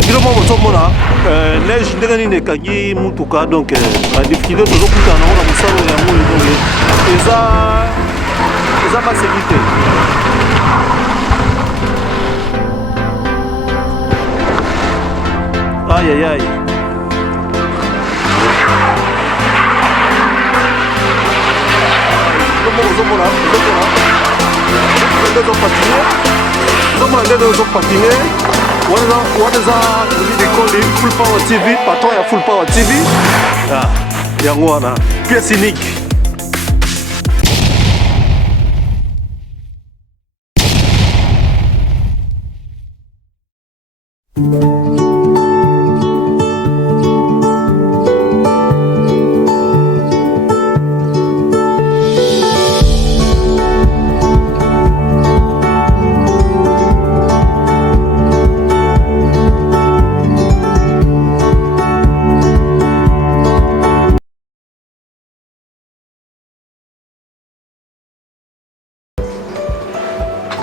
Kilo mo mona neige ndenge nini ekangi mutuka donc la difficulté tozokuta nango na mosalo yango donc eza basécurité. Aïe aïe aïe. What is that? They call it Full Power TV. Patron ya Full Power TV. Ah, yango wana pièce unique.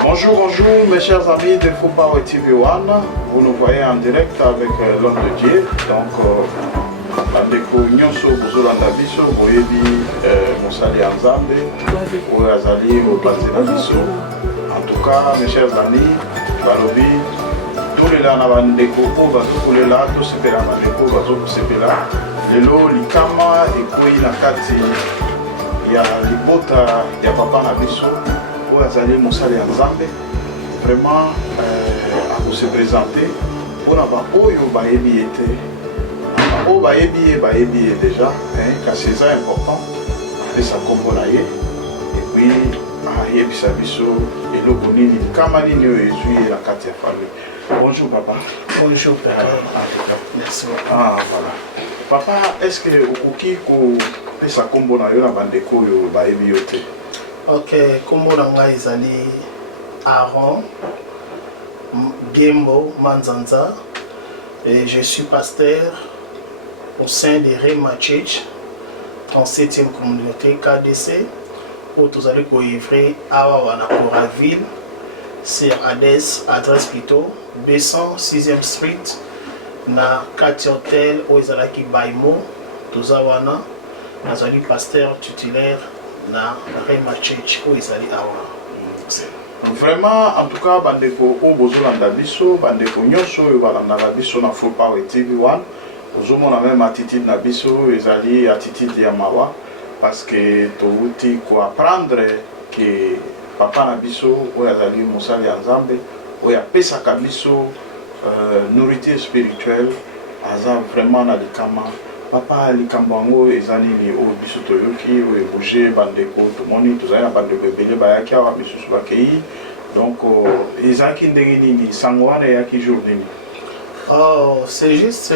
Bonjour mes chers amis de Full Power TV One, vous nous voyez en direct avec l'homme de Dieu, donc bandeko nyonso bozolanda biso boyebi mosali ya Nzambe oyo azali mopanzi na biso. En tout cas mes chers amis, balobi tolela na bandeko oyo bazokolela tosepela bandeko bazokosepela lelo likama ekwei na kati ya libota ya papa na biso oyo azali mosali ya Nzambe. Vraiment à se présenter pour avoir oyo bayebi été o bayebi déjà car c'est ça important et ça combonaye et puis ayebisa biso eloko nini kama nini oyo ezwi la kati ya famille. Bonjour papa. Bonjour père. Merci. Ah voilà. Papa, est-ce que okoki ko pesa kombo na yo na bandeko oyo bayebi yo te? Ok, kombo na ngai ezali Aaron Gembo Manzanza et je suis pasteur au sein de Rema Church, 37e communauté KDC, où nous allons œuvrer à Coraville, sur adresse plutôt 206e Street, na 4 hôtel où ils allaient qui Baimo, nous allons pasteur titulaire na Rema Church où ils allaient Vraiment, en tout cas, bandeko o bozolanda biso, bandeko nyonso oyo balanda biso na Full Power TV One, ozomona même attitude na biso ezali attitude ya mawa parce que touti ko apprendre que papa na biso oyo azali mosali ya Nzambe oyo apesaka biso nourriture spirituelle aza vraiment na likama. Papa likambo yango ezali ni oyo biso toyoki oyo bouger bandeko tomoni tozali na bandeko ebele bayaki awa misusu bakei donc ezalaki ndenge nini sango wana eyaki jour nini? Oh, c'est juste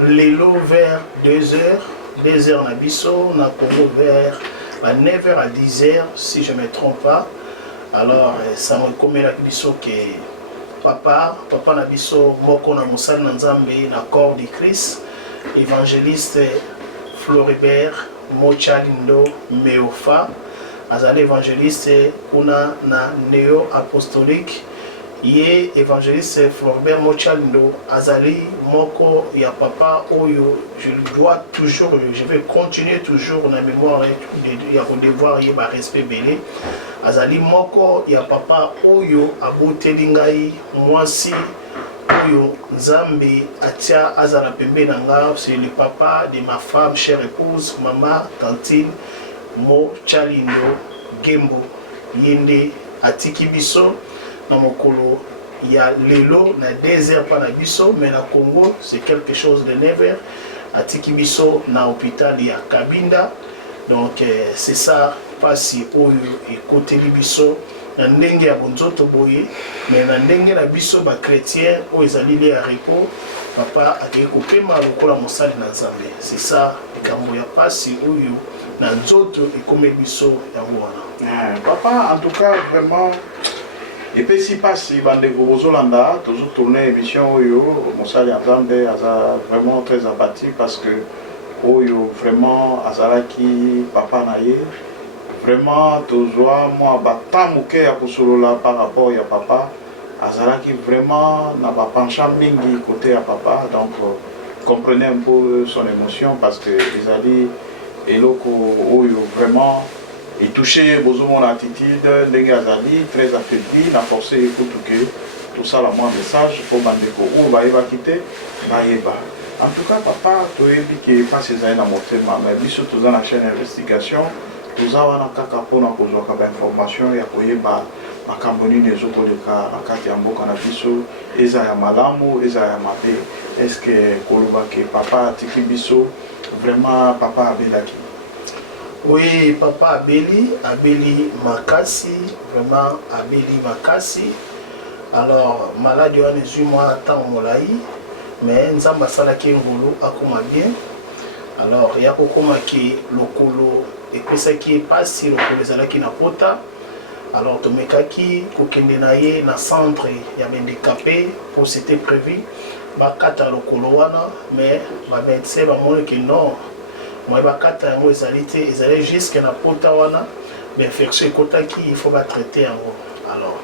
lelo vers 2h na biso na Congo vers 9h à 10h si je ne me trompe pas. Alors ça me commet la biso que papa na biso moko na mosali na Nzambe na corps de Christ, évangéliste Floribert Mochalindo Meofa, azali évangéliste kuna na néo apostolique. Ye évangéliste Floribert Mochalindo azali moko ya papa oyo je dois toujours, je vais continuer toujours na mémoire ya devoir ye ba respect belé. Azali moko ya papa oyo aboteli ngai mwasi oyo Nzambe atia azala pembe na nga, c'est le papa de ma femme chère épouse maman Tantine Mochalindo Gembo yende atiki biso na mokolo ya lelo na 2h pa na biso, mais na Congo c'est quelque chose de 9h atiki biso na hôpital ya Kabinda. Donc c'est ça pasi oyo ekoteli biso na ndenge ya bonzoto boye, mais na ndenge na biso ba chrétien oyo ezali le ya repos papa akei kopema lokola mosali na Nzambe. C'est ça likambo ya pasi oyo na nzoto ekome biso yango wana. Papa, en tout cas vraiment et puis si pasi bandeko bozolanda toujours tourner émission oyo mosali ya Nzambe aza vraiment très abattu parce que oyo vraiment azalaki papa na ye vraiment tozwa moi batam moke ya kosolola par rapport ya papa azalaki vraiment na ba penchant mingi côté à papa, donc comprenez un peu son émotion parce que ezali eloko oyo vraiment et touché mon attitude ndenge azali très affaibli na forcé ekutuke tout ça la moi message pour bandeko ou bayeba kité bayeba. En tout cas papa toyebi ke passe ezali na motema mais biso toza na chaîne d'investigation toza wana kaka mpona kozwaka bainformation ya koyeba makambo nini ezokoleka na kati ya mboka na biso eza ya malamu eza ya mabe. Est-ce que koloba ke papa atiki biso vraiment papa abelaki? Oui, papa abeli makasi, vraiment abeli makasi. Alors malade wana ezwi mwa ntango molai mais nzambe asalaki ngolu akoma bien. Alors ya kokomaki lokolo epesaki epasi lokolo ezalaki na pota. Alors tomekaki kokende na ye na centre ya bandicapé pour c'était prévu bakata lokolo wana mais bamédecin bamoni ke non moi bakata yango ezali te ezali jusque na pota wana mais infection ekotaki il faut batraiter yango. Alors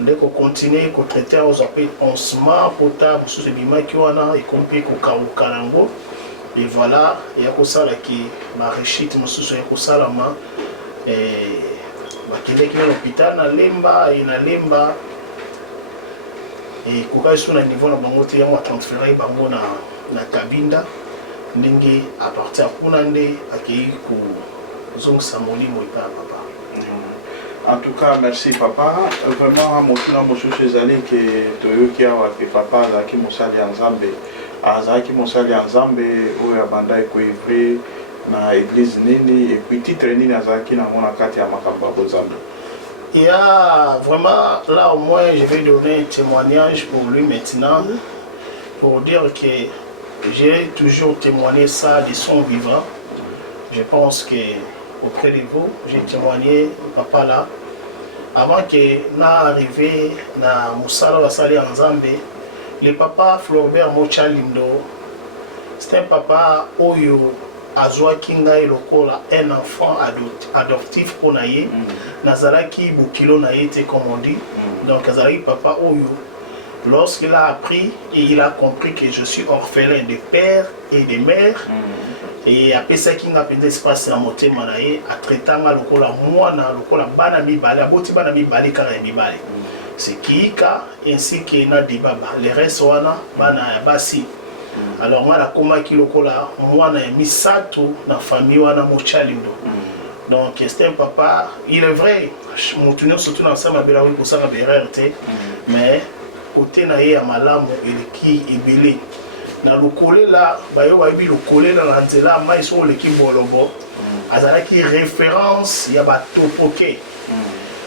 ndeko continuer kotraiter yango ozwa pansement pota mosusu ebimaki wana ekomi mpe kokauka nango et voilà ya kosalaki barechite mosusu ya kosalama bakendeki na l'hôpital na lemba et kokaki so na niveau na bango te yango atransfere bango na Kabinda ndenge à partir ya kuna nde akei kozongisa molimo epai ya papa. En tout cas merci papa vraiment motuna mosusu ezali ke toyoki awa ke papa azalaki mosali ya nzambe oyo abanda ekoivre na église nini et puis titre nini azalaki nango na kati ya makambo ya bozambe? Il y a vraiment, là au moins, je vais donner un témoignage pour lui maintenant, pour dire que j'ai toujours témoigné ça de son vivant. Je pense que auprès de vous, j'ai témoigné papa là. Avant que n'arrive na Moussala Wasali en Zambé, le papa Floribert Mochalindo, c'est un papa Oyo. Azwa kinga lokola un enfant adoptif pour naye nazalaki bukilo naye te comme on dit. Donc azalaki papa Oyo lorsqu'il a appris et il a compris que je suis orphelin de père et de mère et après ça kinga pende espace na motema naye a traitanga lokola mwana lokola bana mibale aboti bana mibale kaka ya mibale c'est kika ainsi que na dibaba les restes wana bana ya basi. Alors moi la koma ki lokola mwana ya misato na famille wana Mochalindo. Donc c'est un papa, il est vrai, motunyo surtout na sama bela wi kosanga berère te, mais côté na ye ya malamu eleki ebele. Na lokole la bayo wa bi lokole na nzela mai so leki bolobo. Azalaki référence ya ba topoke.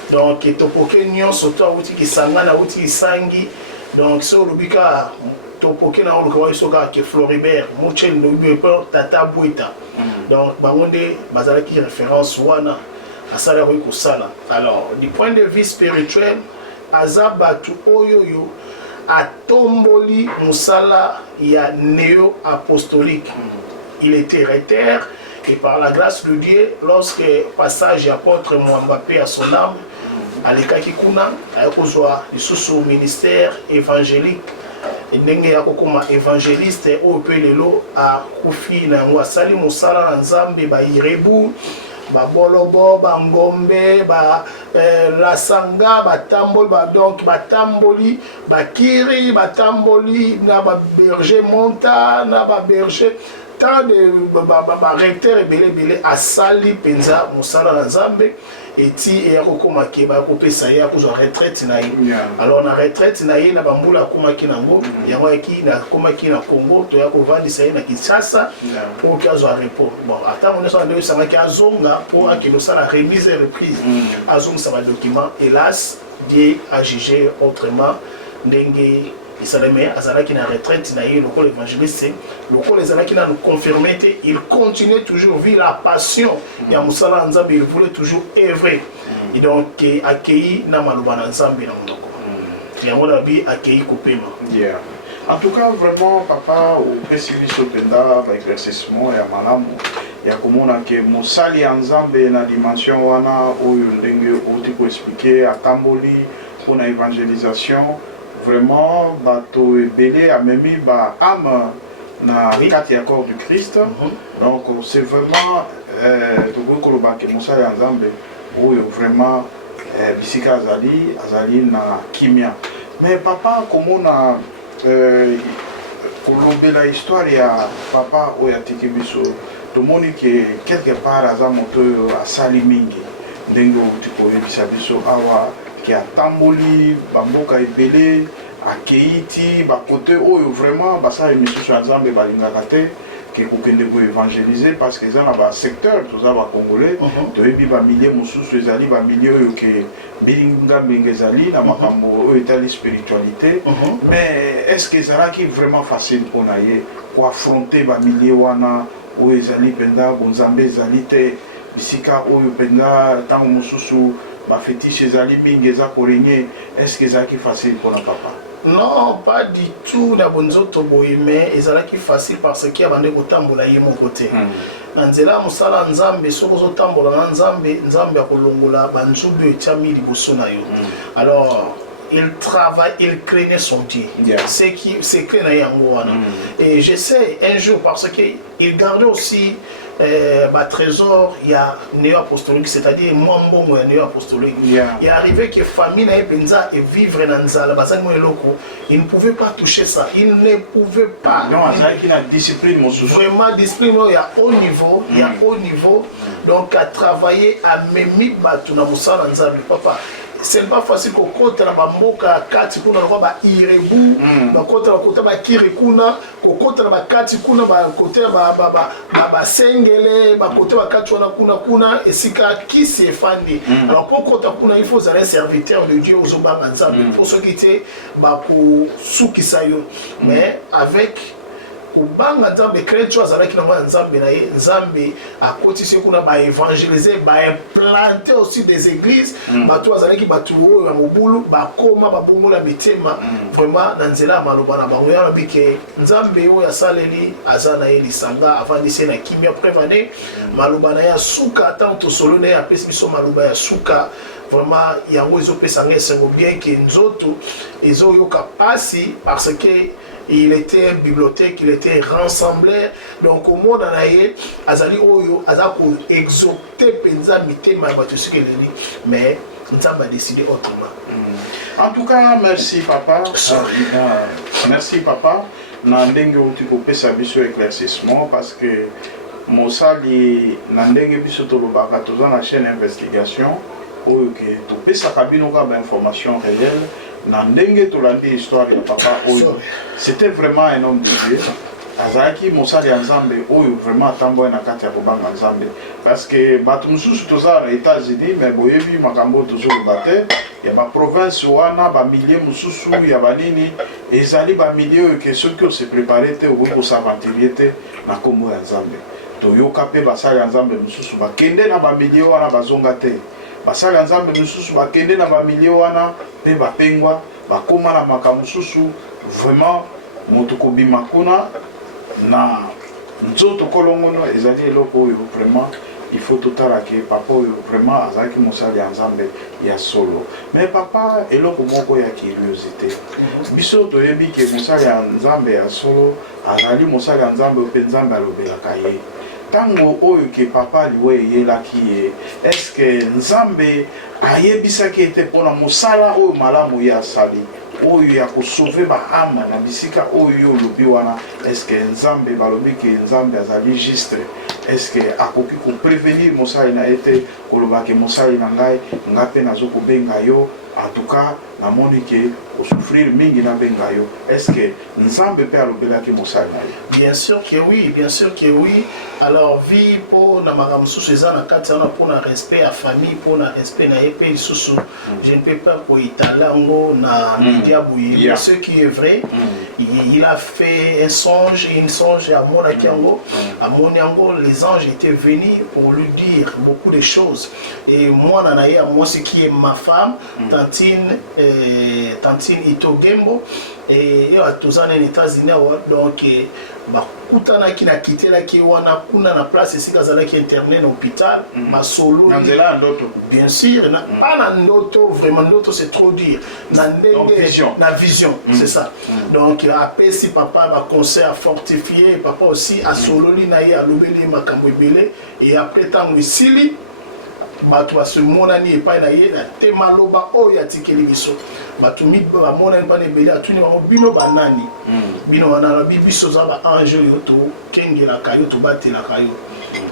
Donc topoke nyon surtout wuti ki sangana wuti ki sangi. Donc so lubika topoke na olo kwa isoka ke Floribert Mochalindo bibepo tata Bouita. Donc bangonde bazalaki référence wana asala ko sala. Alors du point de vue spirituel azabatu oyoyo atomboli musala ya néo apostolique. Il était rétère et par la grâce de Dieu lorsque passage apôtre Mwambape à son âme alekaki kuna akozwa lisusu ministère évangélique ndenge ya kokoma évangéliste oyo pe lelo akufi na yango asali mosala na nzambe bairebu babolobo bangombe lasanga batamboli donc batamboli bakiri batamboli na baberger monta na baberger tant de recteur ebele asali penza mosala na nzambe eti et akokomaki bakopesa ye akozwa retraite na ye. Alors na retraite na ye na bambula akomaki nango yango yaki na komaki na Congo to ya kovandisa ye na Kinshasa pour kazwa repos. Bon atango neso ndeyo sangaki azonga pour akendo sala remise et reprise azonga sa document. Hélas Dieu a jugé autrement ndenge Isaleme azalaki na retraite na ye lokola évangéliste lokola ezalaki na nous confirmer il continuait toujours vivre la passion ya musala nzambe, il voulait toujours œuvrer et donc accueilli na maloba na nzambe na monoko yango na bi accueilli kopema. En tout cas vraiment papa au précipice penda ba exercement ya malamu ya komona ke musali ya nzambe na dimension wana oyo ndenge oti ko expliquer atamboli pour l'évangélisation. Vraiment, bateau belé a même mis âme na quatre accords du Christ. Donc c'est vraiment vraiment bisika azali na kimia. Mais papa, comment on a kolobela histoire ya papa oya tiki biso tomoni ke quelque part aza moto asali mingi ndenge tikoyebisa biso awa ke atamboli bamboka ebele akeiti bakote oyo vraiment basala misusu ya nzambe balingaka te ke kokende koevangelize parce que eza na basecteur toza bacongolais toyebi bamilie mosusu ezali bamilie oyo ke mbilingambenga ezali na makambo oyo etali spiritualité mais est ce que ezalaki vraiment facile mpona ye koaffronte bamilie wana oyo ezali mpenza bonzambe ezali te bisika oyo mpenza ntango mosusu bafetiche ezali mingi eza koregne est ce que ezalaki facile mpona papa? Non, pas du tout. Na bonzoto boyeme ezalaki facile parce que abande kotambola ye mon côté. Na nzela musala nzambe soko zo tambola na nzambe nzambe akolongola banzubi etami liboso na yo. Alors il travaille, il craignait son Dieu. C'est qui c'est que na yango wana. Et j'essaie un jour parce que il gardait aussi trésor, il y a néo-apostolique, c'est-à-dire moi mbongo ya néo-apostolique. Il est arrivé que famille na penza et vivre dans nzala bazango eloko, il ne pouvait pas toucher ça, il ne pouvait pas. Non, il a discipline mon souci. Vraiment discipline il y a haut niveau, il y a haut niveau. Donc à travailler à memi batu na musala nzala papa. C'est pas facile qu'on compte la bamboka kati kuna na ba irebu ba compte la kota ba kirikuna ko compte la kati kuna ba côté ba sengele ba côté ba kati wana kuna esika qui se fandi. Alors pour compte kuna il faut aller serviteur de Dieu aux obanga nzambe pour ceux qui étaient ba ko sukisa yo mais avec kubanga nzambe crainte azalaki na mwana nzambe na ye nzambe akotisi kuna ba évangéliser ba implanter aussi des églises bato azalaki bato oyo ya mobulu bakoma babongola mitema vraiment na nzela ya maloba na bango ya bike nzambe oyo asaleli aza na ye lisanga avandisi na kimia prévané maloba na ya suka tant to solo na ya pesi biso maloba ya suka vraiment yango ezopesa nga esengo bien que nzoto ezoyoka pasi parce que il était bibliothèque, il était rassembleur. Donc au monde en aïe, azali oyo, azako exopté penza mité ma batusi que dit, mais nous avons décidé autrement. En tout cas, merci papa. Merci papa. Nandenge utiko pesa biso éclaircissement parce que mosali nandenge biso tolobaka toza na chaîne d'investigation oyo ke to pesa kabino ka ba information réelle. Nandenge tolandi histoire ya papa oyo c'était vraiment un homme de Dieu azalaki mosali ya nzambe oyo vraiment atamboya na kati ya kobanga nzambe parce que bato mosusu toza na États-Unis mais boyebi makambo tozoloba te ya baprovince wana bamilie mosusu ya banini ezali bamilie oyo ke soki ose prépare te okoki kosaventurie te na kombo ya nzambe toyoka mpe basali ya nzambe mosusu bakende na bamilie wana bazonga te basali ya nzambe mosusu bakende na bamilie wana mpe bapengwa bakoma na makambo mosusu vraiment moto kobima kuna na nzoto kolongono ezali eloko oyo vraiment il faut totala ke papa oyo vraiment azalaki mosali ya nzambe ya solo mais papa eloko moko ya curiosité biso toyebi ke mosali ya nzambe ya solo azali mosali ya nzambe mpe nzambe alobelaka ye tango oyo ke papa liwe eyelaki ye est-ce que nzambe ayebisaki ete mpona mosala oyo malamu ye asali oyo ya kosauve baama na bisika oyo olobi wana est-ce que nzambe balobi ke nzambe azali juste est-ce que akoki koprévenir mosali na ye te koloba ke mosali na ngai nga mpe nazokobenga yo en tout cas namoni ke osouffrir mingi nabenga yo est-ce que nzambe mpe alobelaki mosali na ye? Bien sûr que oui, bien sûr que oui. Alors vie pour na makambo mosusu eza na kati wana mpona respect ya famille mpona respect na ye mpe lisusu je ne peux pas koyitala yango na media boye mais ce qui est vrai il a fait un songe amonaki yango amoni yango les anges étaient venus pour lui dire beaucoup de choses et mwana na ye moi ce qui est ma femme tantine Ito Gembo et tozana aux États-Unis donc bakutanaki na kitelaki wana kuna na place esika azalaki internet na hôpital masolo bien sûr pas na ndoto vraiment ndoto c'est trop dire na ndenge na vision c'est ça donc apesi papa ba concert fortifié papa aussi asololi na ye alobeli makambo ebele et après tant isili bato basemonani epai na ye na te maloba oyo atikeli biso bato bamonani mpana ebele atuni bango bino banani bino wana biso za baange oyo tokengelaka yo tobatelaka yo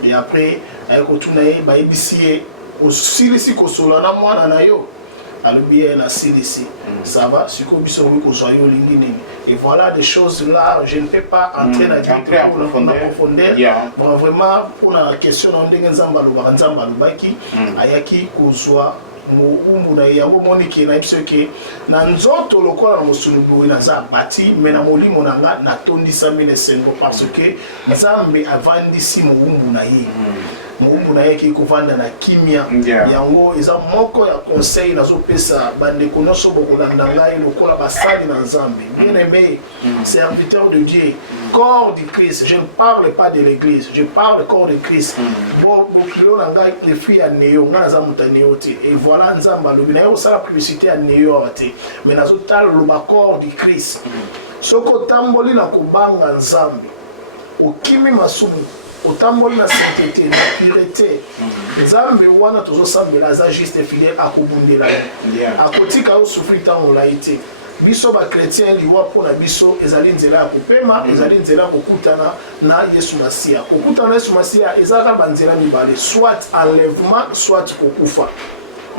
et après aye kotuna ye bayebisi ye osilisi kosola na mwana na yo alobi ye na silisi ça va sikoyo biso okoki kozwa yo olingi nini et voilà des choses là je ne peux pas entrer na profondeur vraiment pour la question na ndenge nzambe alobaka nzambe alobaki ayaki kozwa moumbu na yango moni ke na biso ke na nzoto lokola na mosuni boye naza bati mais na molimo na nga natondisami na esengo parce que nzambe avandisi moumbu na ye moumbu na ye ki kovanda na kimia yango eza moko ya conseil nazopesa bandeko nyonso bokolanda ngai lokola basali na nzambe bien aimé serviteur de Dieu corps du Christ je ne parle pas de l'église je parle corps de Christ bokilo na ngai le fille ya neo nga naza muta neo te et voilà nzamba lobi na yo sala publicité ya neo te mais nazotala loba corps du Christ soko tamboli na kobanga nzambe okimi masumu otamboli na sainteté na pureté nzambe wana tozosambela aza juste fidèle akobundela akotika yo souffrir ntango olai te biso bakretien liwa mpona biso ezali nzela ya kopema ezali nzela ya kokutana na yesu masiya kokutana na yesu masiya ezalaka banzela mibale soit enlèvement soit kokufa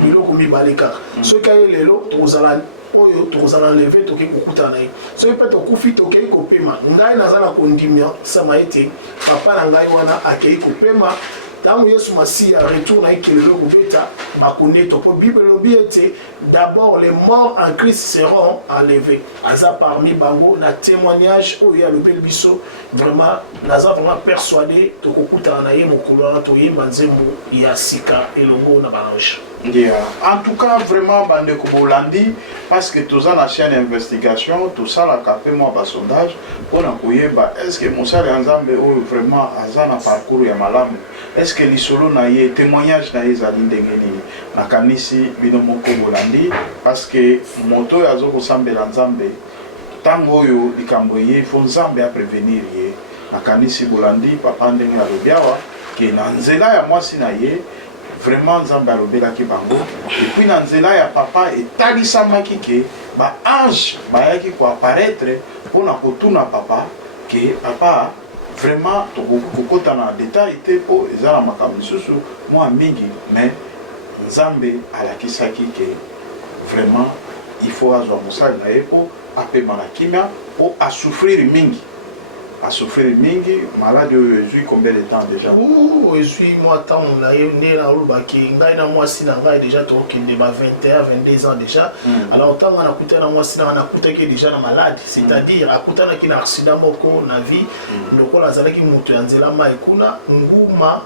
biloko mibale kaka soki aye lelo tokozala oyo tokozala enlevé tokoki kokutana na ye soki mpe tokufi tokei kopema ngai naza na kondimia sama ete papa na ngai wana akei kopema ntango yesu masiya retour na ye kelelo kobeta bakoneto mpo bible elobi ete d'abord les morts en Christ seront enlevés aza parmi bango na témoignage oyo alobeli biso vraiment naza vraiment persuadé tokokutana na ye mokolo wana toyemba nzembo ya sika elongo na baange. En tout cas, vraiment, bandeko bolandi, parce que tous en chaîne d'investigation, tout ça, la capé moi bas sondage, on a koyeba, est-ce que Moussa Nzambe ou vraiment azana parcours ya malamu, est-ce que l'isolo na ye témoignage na ye zali ndengeni, na kanisi bino moko bolandi, parce que moto ya zoko sambela Nzambe, tango yo likambo ye, fo Nzambe a prévenir ye, na kanisi bolandi, papa ndenge alobiawa, ke na nzela ya mwasi na ye, vraiment Nzambe alobelaki bango et puis na nzela ya papa etalisamaki ke ba ange bayaki ko apparaître mpona kotuna papa ke papa vraiment tokoki kokota na détail te mpo eza na makambo lisusu mwa mingi mais Nzambe alakisaki ke vraiment il faut azwa mosali na ye mpo apema na kimia mpo asouffrir mingi. A souffrir mingi, malade ezui combien de temps déjà? Ezui moi temps na yende na olubaki ngai na mwasi na ngai déjà tokende ba 21 22 ans déjà. Alors tant na kuta na mwasi na kuta ke déjà na malade, c'est-à-dire akutana ki na accident moko na vie ndoko la zalaki mutu ya nzela mai kuna nguma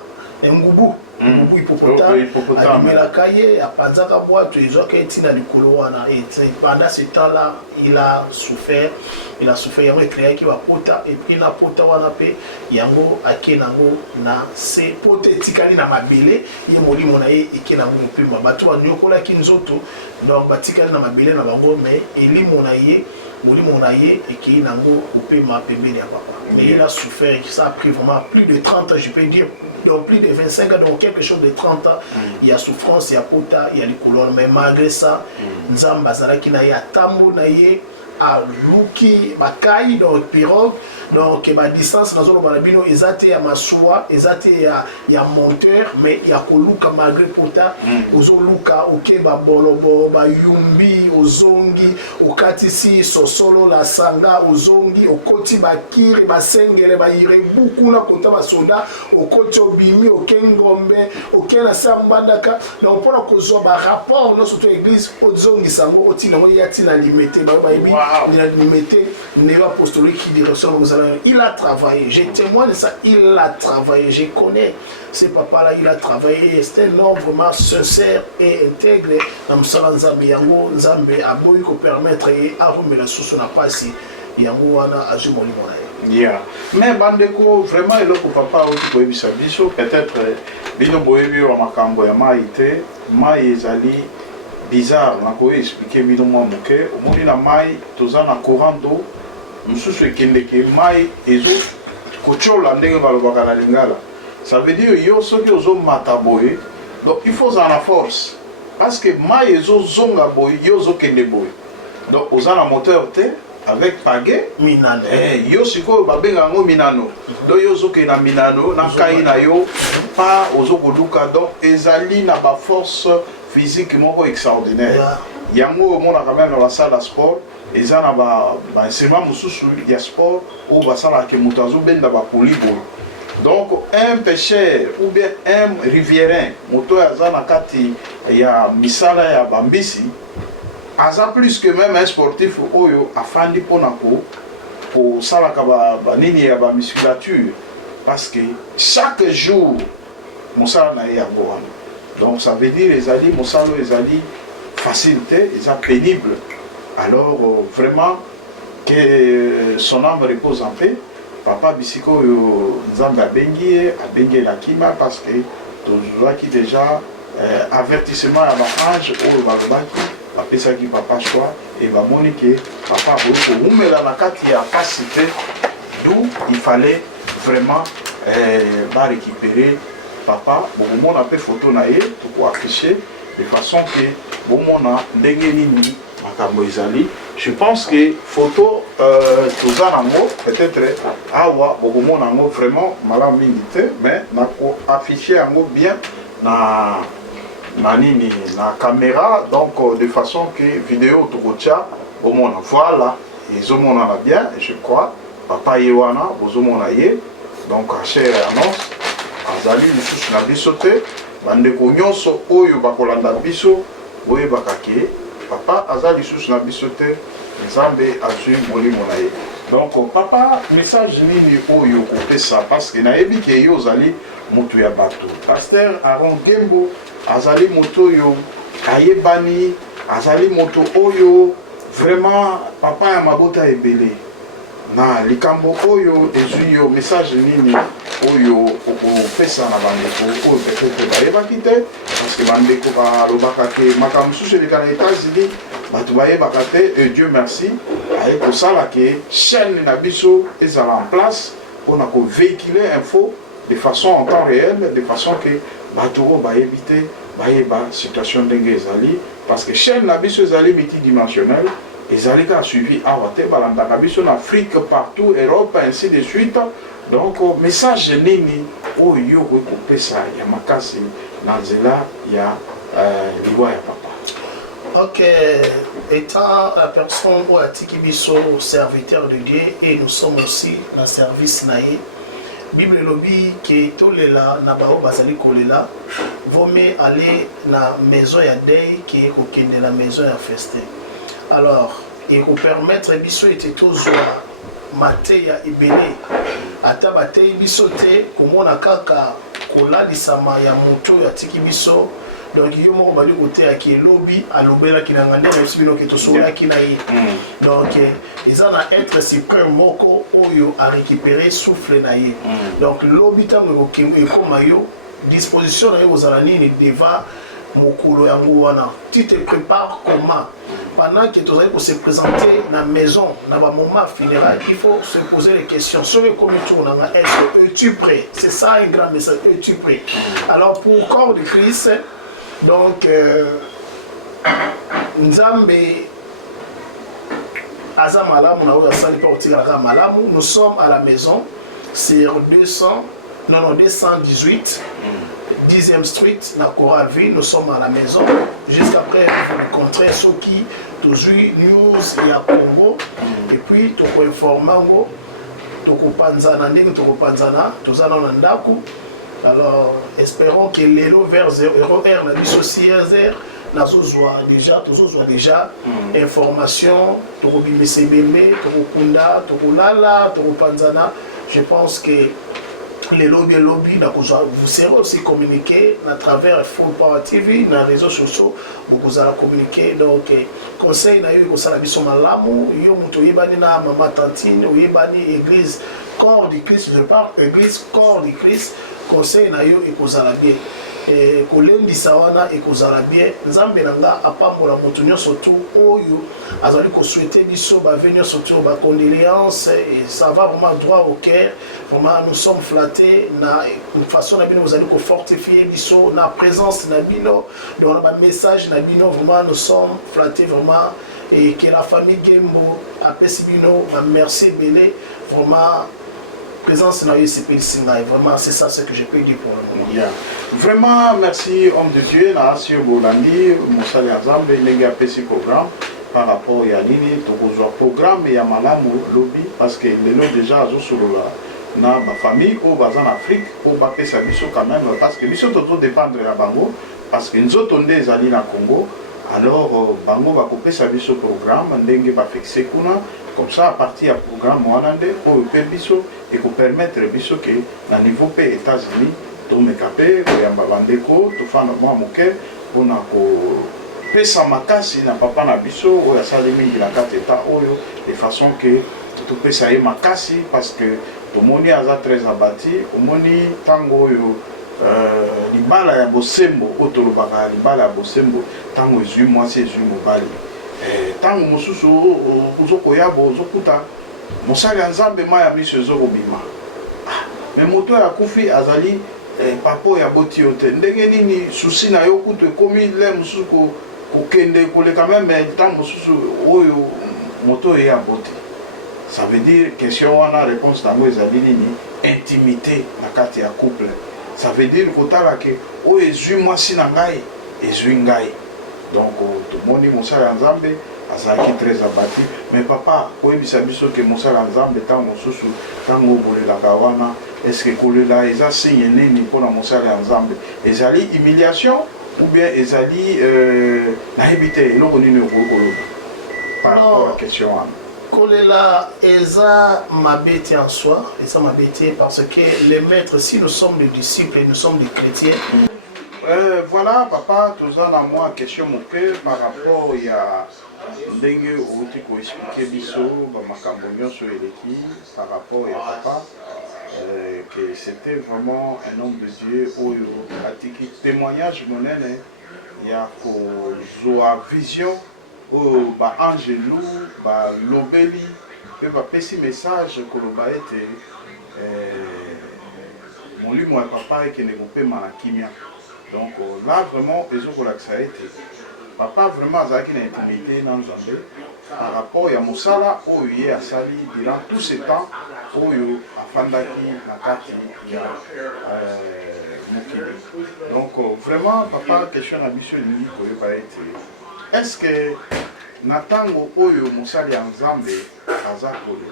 ngubu ngubu hippopotame amelaka ye apanzaka bwatu ezwaka etina likolo wana et pendant ce temps là il a souffert yango ekreaki bapota et puis na pota wana pe yango ake nango na se pota etikali na mabele ye molimo na ye eke nango mopema bato banyokolaki nzoto donc batikali na mabele na bango mais elimo na ye molimo na ye ekei nango kopema pembeni ya papa mais il a souffert ça a pris vraiment plus de 30 ans je peux dire donc plus de 25 ans donc quelque chose de 30 ans il y a souffrance il y a pota il y a les colonnes mais malgré ça nzambe azalaki na ye atambo na ye aluki bakai donc pirogue donc ba distance na zolo balabino ezate ya masuwa ezate ya monteur mais ya koluka malgré pota ozoluka okeba bolobo ba yumbi ozongi okatisi sosolo la sanga ozongi okoti bakiri basengele ba irebuku na kota basoda okoti obimi okengombe okena sambandaka donc pona kozwa ba rapport no surtout église ozongi sango otina mo yati na limité ba yebi Il a travaillé, je témoigne de ça, il a travaillé, je connais ce papa-là, il a travaillé, c'est un homme vraiment sincère et intègre. Dans Msala Nzambe, Yango Nzambe a beau permettre à remettre la source na pasi, Yango wana azumoli monaye. Yeah. Mais bandeko vraiment il est papa au boyebi biso peut-être bino boyebi wa makambo ya maite mai ezali bizarre na ko expliquer bino mwa moke omoni na mai toza na courant d'eau mususu ekendeke mai ezo kochola ndenge balobaka na lingala. Ça veut dire yo soki ozo mata boye donc il faut en la force parce que mai ezo zonga boye yo zo kende boye donc oza na moteur te avec pagaie minano yo sikoyo babenga yango minano donc yo zoke na minano na kai na yo pa ozokoluka donc ezali na ba force physique moko extraordinaire yango omona quand même na basala sport eza na ba instrument mosusu ya sport oyo basalaka moto azobenda bakoli boye donc un pêcheur ou bien un rivierin moto aza na kati ya misala ya bambisi aza plus que même un sportif oyo afandi pona ko salaka ba nini ya ba musculature parce que chaque jour mosala na yango wana donc ça veut dire ezali mosalo ezali facilité eza pénible alors vraiment que son âme repose en paix papa bisiko oyo nzambe abengi na kima parce que tozwaki déjà avertissement ya baange oyo balobaki apesaki papa choix et bamoni ke papa boyi koumela na kati ya pasi te d'où il fallait vraiment récupérer papa bokomona mpe photo na ye tokoaffiche de façon que bomona ndenge nini makambo ezali. Je pense que photo toza nango peut-être awa bokomona yango vraiment malamu mingi te mais nakoaffiche yango bien na nini na caméra donc de façon que vidéo tokotia omona voilà ezomonana bien je crois papa ye wana bozomona ye donc chère annonce azali lisusu na biso te bandeko nyonso oyo bakolanda biso boyebaka ke papa aza lisusu na biso te nzambe azwi molimo na ye donc papa message nini oyo kopesa parce que nayebi ke yo ozali moto ya bato pasteur Aaron Gembo azali moto oyo ayebani azali moto oyo vraiment papa ya mabota ebele na likambo oyo ezwi yo message nini oyo okopesa na bandeko oyo peut-être bayebaki te parce que bandeko balobaka ke makambo mosusu eleka na États-Unis bato bayebaka te et Dieu merci aye kosala ke chaîne na biso ezala en place mpona kovéhiculer info de façon en temps réel de façon que bato oyo bayebi te bayeba situation ndenge ezali parce que chaîne na biso ezali multidimensionnel ezali ka suivi awa te balandaka biso na Afrique partout Europe ainsi de suite donc message nini oyo okoki kopesa ya makasi na nzela ya liwa ya papa. Ok, étant la personne ou atiki biso serviteur de Dieu et nous sommes aussi dans le service naïe Bible lobby qui est tolela na bao bazali kolela vaut mieux aller na maison ya deuil qui est kokende la maison ya festin. Alors et vous permettre biso était toujours maté ya ibele ata bate biso te komona kaka kolalisama ya moto ya tiki biso donc yo moko bali kote ya ki lobby alobela ki na ngande na sibino ke to sola ki na yi donc ils en a être suprême moko oyo a récupérer souffle na yi donc lobby tango ko koma yo disposition na yo ozala nini devant mokolo yango wana tu te prépares comment pendant que tu allez se présenter dans la maison dans le moment funéraire il faut se poser les questions sur le comité est-ce que es-tu prêt c'est ça un grand message es-tu prêt alors pour le corps de Christ donc Nzambe aza malamu na oyo asali pa otikala malamu nous sommes à la maison sur 218 10e Street, na Coral Ville, nous sommes à la maison. Jusqu'après, vous rencontrez ceux qui toujours news et à Congo. Et puis, tu peux informer, tu peux panzana, tu peux panzana, tu peux nandaku. Alors, espérons que l'élo vers 0h, la mission 6h, nazozwa déjà information tokobimisa ebembe tokokunda tokolala tokopanzana. Je pense que les lobbies vous serez aussi communiqué à travers Full Power TV dans les réseaux sociaux vous allez communiquer. Donc conseil na yo ko sala biso malamu yo muto yebani na mama tantine yebani église corps du Christ, je parle église corps du Christ, conseil na yo ekozala bien kolendisa wana ekozala bien. Nzambe nanga apambola mutu nyonso tu oyo azali ko souhaiter biso ba venir surtout ba condoléances et ça va vraiment droit au cœur. Vraiment nous sommes flattés na façon na bino vous allez ko fortifier biso na présence na bino dans le message na bino. Vraiment nous sommes flattés vraiment et que la famille Gembo apesi bino merci belé vraiment. Présence dans UCP Singaï, vraiment c'est ça ce que je peux dire pour le moment. Yeah. Vraiment merci homme de Dieu, Nassio Bolandi, Moussa Yazambe, il y a petit programme par rapport à Nini, tout programme et à Malamu lobby parce que les lots déjà sur la ma famille au bazar en Afrique au baquet ça biso quand même parce que biso tout dépendre de la Bango parce que nous autres on est allés dans Congo alors Bango va couper sa biso programme ndenge va fixer kuna. Comme ça, à partir du programme Moanande, on peut et permettre biso que, à niveau des États-Unis, tout me capé, Yamba Bandeko, tout fan moi moké, on a fait sa makasi, n'a pas na biso, ou ya salimi la carte état, de façon que tout peut ça y makasi, parce que tout le monde est très abattu, au monde tango libala ya bosembo, otolobaka libala ya bosembo, tango ezui moi c'est ezui mobali. Tango mosusu ozokoyabo ozokuta mosali nzambe maya miso ezokobima mais moto ya kufi azali papo ya boti yote ndenge nini susi na yo kutu ekomi le mosusu kokende koleka même temps mosusu oyo moto ya boti. Ça veut dire question wana réponse nango ezali nini intimité na kati ya couple. Ça veut dire kotala ke oyo ezwi mwasi na ngai ezwi ngai. Donc tout le monde est Moussa Nzambe, azaki très abattu. Mais papa, quand il s'agit que Moussa Nzambe tant mosusu tant ngobole la kawana, est-ce que kolela eza signe nini pour Moussa Nzambe? Ezali humiliation ou bien ezali na habité eloko nini okolo par rapport à la question. Kolela eza mabete en soi, eza mabete parce que les maîtres, si nous sommes des disciples et nous sommes des chrétiens. Voilà, papa, tout ça dans moi, question mon cœur par rapport à Dengue ou Tiko expliquer Bisso, Makamboyon sur Eleki, par rapport à papa, que c'était vraiment un homme de Dieu, où il témoignage mon aîné, il y a une vision, où Angelou, Lobeli, et petit message que l'on été mon lui, mon papa, qui n'est pas malakimia. Donc là, vraiment, ils ont ça a été. Papa, vraiment, a une intimité dans Zambé par rapport à Moussala, où il est à Sali, durant tous ces temps, où il est à Fandaki, Nakati, il y a Mokili. Donc vraiment, papa, question à Bissou Lini, est-ce que Natango, Oyo, Moussali en Zambé, à Zakolo,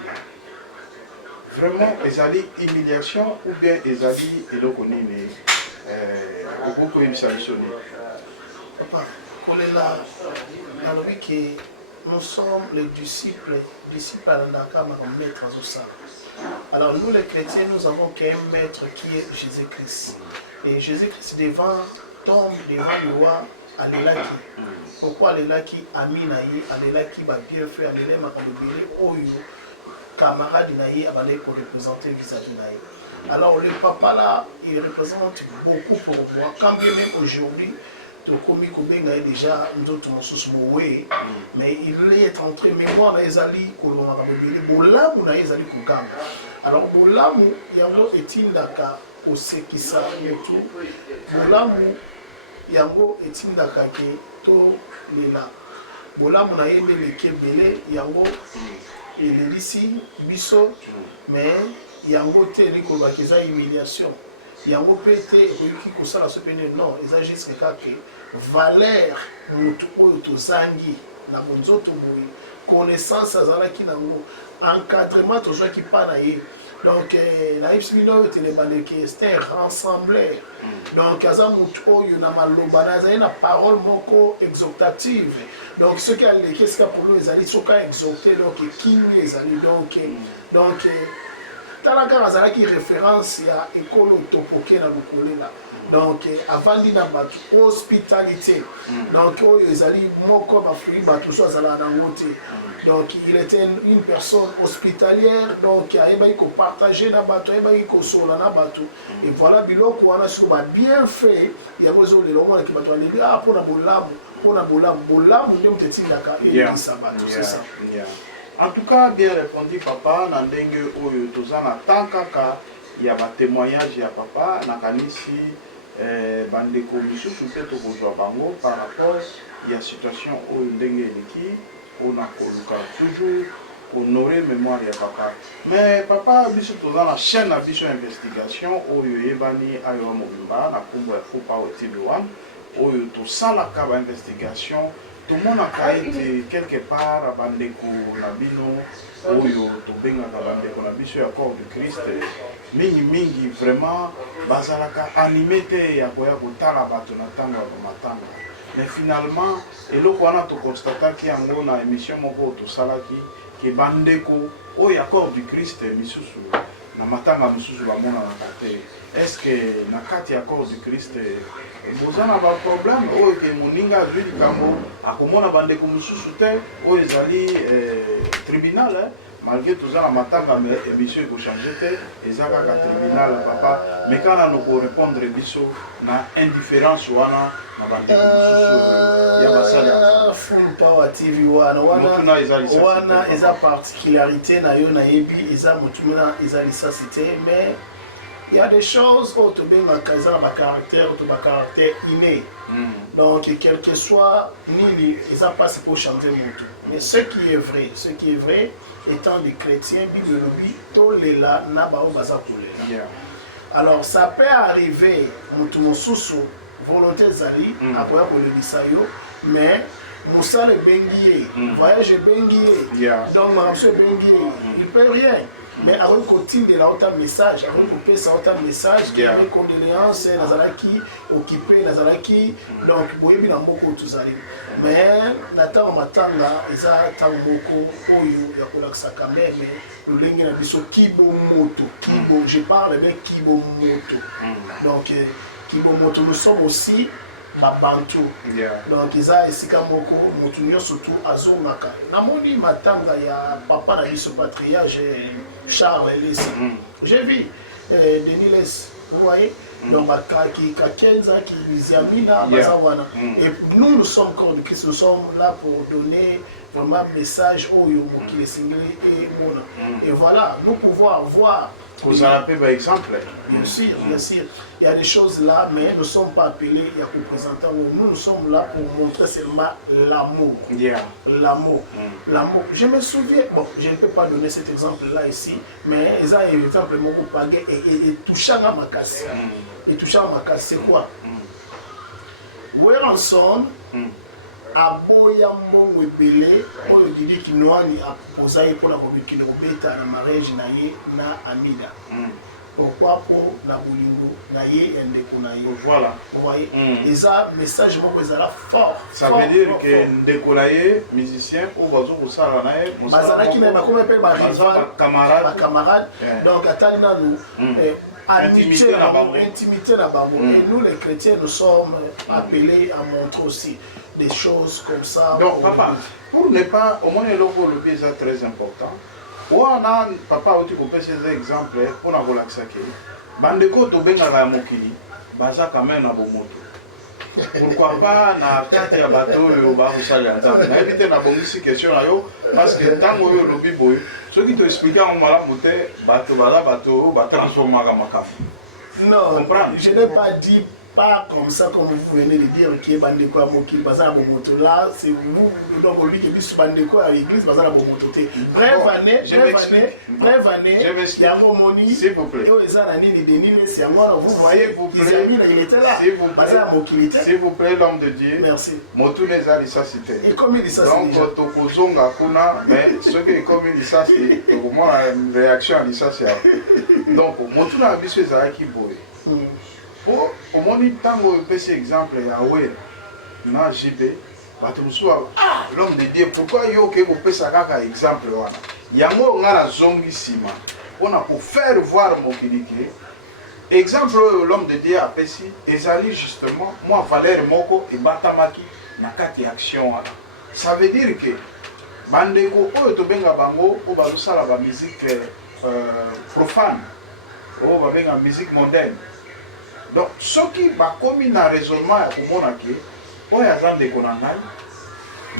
vraiment, ils allaient humiliation ou bien ils allaient éloigner beaucoup de Papa, nous sommes les disciples à maître à alors nous les chrétiens, nous avons qu'un maître qui est Jésus-Christ. Et Jésus-Christ tombe devant le roi Alelaki. Pourquoi Alelaki Aminaï, Alelaki va bien faire, Alelaki Makabili, Oyo, camarade Naï, Abalé pour représenter vis-à-vis Naï. Alors le papa là, il représente beaucoup pour moi. Quand bien même aujourd'hui, Tokomi Kobenga est déjà d'autres Moussousmoé, mais il est entré, mais moi, Naïzali, Bolamu Naïzali Koukam. Alors Bolamu, Yango Etindaka, Osekisa, Yotu, Bolamu, Yango Etindaka, To Lila. Bolamu Naïde Lekebele, Yango, il est ici, Bisso, mais. Yango te likolo akiza humiliation yango pété ekoki kosala sopene non eza juste que valeur mutu oyo tozangi na bonzoto boye connaissance azalaki nango encadrement tozwaki pa na ye Donc, la Ipsibino était les bandéqués, c'était un rassembleur. Donc, Azamuto, il y a une parole moko exaltative. Donc, ce qui a les qu'est-ce qu'il y a pour nous, les alliés, sont exaltés, donc, qui nous les alliés, donc, Talaka Azara qui référence à l'école Topoké dans le collège là. Donc, avant d'y avoir hospitalité, donc, ils allaient moko bafui batu so azala na ngote. Donc, il était une personne hospitalière, donc, il a partagé na batu, il a sola na batu. Et voilà, biloko wana sur bien fait, il y a besoin de l'homme qui va te dire ah pour na bolamu ndio mtetindaka et ça batu, c'est ça. En tout cas, bien répondu, papa. Nandenge oyo tozana tant kaka ya ba témoignage ya papa nakanisi bandeko misusu te tokozwa bango par rapport ya situation oyo ndenge eleki mpona koluka toujours honorer mémoire ya papa. Mais papa biso tozana chaîne na biso investigation oyo eyebani ayo mobimba na nkombo ya Full Power TV 1 oyo tosalaka ba investigation. Tout le monde a été quelque part à Bandeko Nabino, Oyo, Tobenga Bandeko Nabiso, à corps du Christ. Mingi, vraiment, Bazalaka animé, à Koya Kotala Batonatanga, Matanga. Mais finalement, et là, on a constaté qu'il y a une émission Moko Salaki, qui est Bandeko, Oya corps du Christ, Misusu, Namatanga Misusu, Bamona Nakate. Est-ce que Nakati à corps du Christ, vous avez un problème? Ou que Moninga Jules Kambo a comment la bande comme sous-souter ou les alliés tribunal, malgré tout ça, la matanga émission est changé, les aga tribunal, papa, mais quand on a répondre biso, na indifférence ou na bande comme sous-souter, Full Power TV wana eza particularité na yo na yebi eza mutumuna eza lisasité mais il y a des choses où tu as un caractère inné. Donc, quel que soit, ils n'ont pas pour changer mon tout. Mais ce qui est vrai, étant des chrétiens, Bible tout les là, n'a pas au bazar pour les là. Alors, ça peut arriver, mon sous volonté zali, après le bisayo, mais Moussa le benguier, voyage benguier, donc Marabso benguier, il ne peut rien. Mais avec continue de la haute message, avec coupé sa haute message, qui avec condoléances, Nazaraki, occupé Nazaraki, donc boyebi na moko tuzali. Mais Nathan Matanga, Eza Tamoko, Oyo, Yakola Sakame, mais le lingue na biso Kibo Moto, Kibo, je parle avec Kibo Moto. Donc Kibo Moto, nous sommes aussi Babantu. Donc Eza Esika Moko, Motunyo surtout Azongaka. Namoni Matanga ya papa na biso patriarche Charles Elisi. J'ai vu Denis Les, vous voyez, donc qui a 15 ans, qui Ziamina, et nous sommes corps de Christ, nous sommes là pour donner vraiment un message au Yomo qui est singlé et Mona. Et voilà, nous pouvons avoir. Vous en avez par exemple? Bien sûr, bien sûr. Il y a des choses là, mais nous ne sommes pas appelés à représenter. Nous sommes là pour montrer seulement l'amour. L'amour. L'amour. Je me souviens, bon, je ne peux pas donner cet exemple-là ici, mais ils ont un exemple et touchant à ma casse. Et touchant à ma casse, c'est quoi? Weranson, aboya mbongo ebele oyo didi kinwani aposa ye mpona kobikila kobeta na mariage na ye na Amida. Pourquoi pour na bolingo na ye ya ndeko na ye. Voilà. Vous voyez, eza message moko ezala fort. Ça veut dire que ndeko na ye musicien ou bazo kosala na ye bazalaki na bakoma pe ba camarade. Donc atali nanu intimité na bango. Et nous les chrétiens nous sommes appelés à montrer aussi des choses comme ça. Donc papa, pour ne pas, au moins le pied est très important. On a papa aussi pour faire ces exemples on a relaxé que bandeko to benga la mokili baza quand même na bomoto. Pourquoi pas na kati ya bateau yo ba usala nzambe. Na éviter na bongisi question na yo parce que tango yo lobi boy, ce qui te expliquer en malamu te bateau ba transformer en makafu. Non, je n'ai pas dit pas comme ça, comme vous venez de dire, qui est Bandeko à Moki, Bazar Bomoto. Là, c'est vous, donc lui qui est Bandeko à l'église, Bazar Bomoto. Brève année, il y a un moni, s'il vous plaît. Vous voyez, il était là. Bazar Moki, il était là. S'il vous plaît, l'homme de Dieu. Merci. Motu les a dit ça, c'était. Et comme il dit ça, donc, Tokozonga Kuna, mais ce qui est comme il dit ça, c'est au moins une réaction à dit ça, c'est. Donc, Motu n'a pas vu ce qui boit. Au moins, tango petit exemple à ouais, na JB, l'homme de Dieu, pourquoi yo que vous pouvez ça exemple wana. Yango ngala zongi sima. On a pour faire voir mon kiliki. Exemple l'homme de Dieu a pesi ezali justement moi Valère Moko et Batamaki na kati action wana. Ça veut dire que bandeko oyo to benga bango o bazo sala ba musique profane. O ba benga musique mondaine. Donc, ce qui va comme un raisonnement à Kumonake, on a un de Konangai,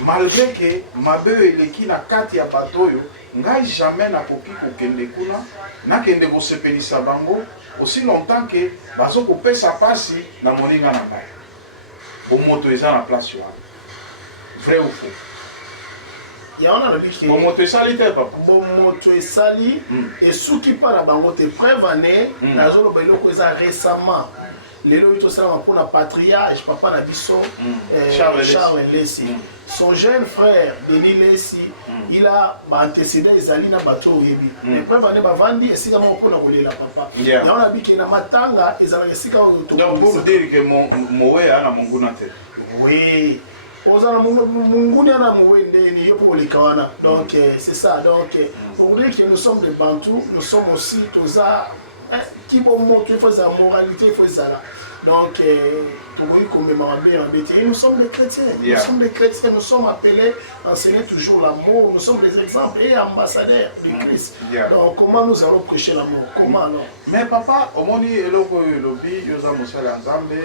malgré que ma belle et qui n'a qu'à y a bateau, n'a jamais n'a copié qu'au Kuna, n'a qu'un de vos sepelisa bango, aussi longtemps que Bazo Kopé sa passe, n'a moninga n'a pas. Au moto est en la place, vrai ou faux? Il y a un qui bon moto sali te papa bon moto sali et ceux qui parlent bango te prévané na zolo ba loko eza récemment lelo ito sala pour la patriarche papa na biso Charles Lessi son jeune frère Denis Lessi il a antécédé ezali na bato yebi mais prévané ba vandi esika moko na kolela papa ya on biki na matanga ezala esika to donc pour dire que mon ouais ana monguna te oui. Donc c'est ça. Donc pour dire que nous sommes des Bantous, nous sommes aussi tous ça qui vont montrer la moralité, il faut ça là. Donc nous sommes des chrétiens, nous sommes des chrétiens, nous sommes appelés à enseigner toujours l'amour, nous sommes des exemples et ambassadeurs du Christ. Donc comment nous allons prêcher l'amour? Comment non? Mais papa, au moins il lobby, nous avons ensemble.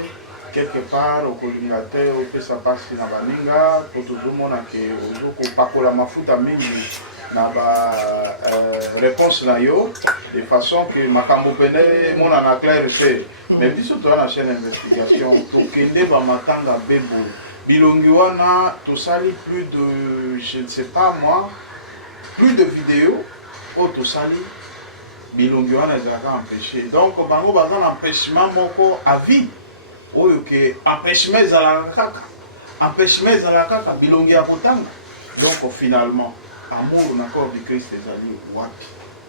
Quelque part au colligateur au fait ça passe na baninga pour tout le monde que au pakola mafuta mingi na ba réponse na yo de façon que makambo pene mon ana clair c'est mais biso to na chaîne d'investigation to kende ba matanga bebo bilongi wana to sali plus de je ne sais pas moi plus de vidéos au to sali bilongi wana ezaka empêché donc bango bazan empêchement moko à vie oyo ke empêchement ezalaka kaka bilongi ya kotanga donc finalement amour na corps du Christ ezali wapi?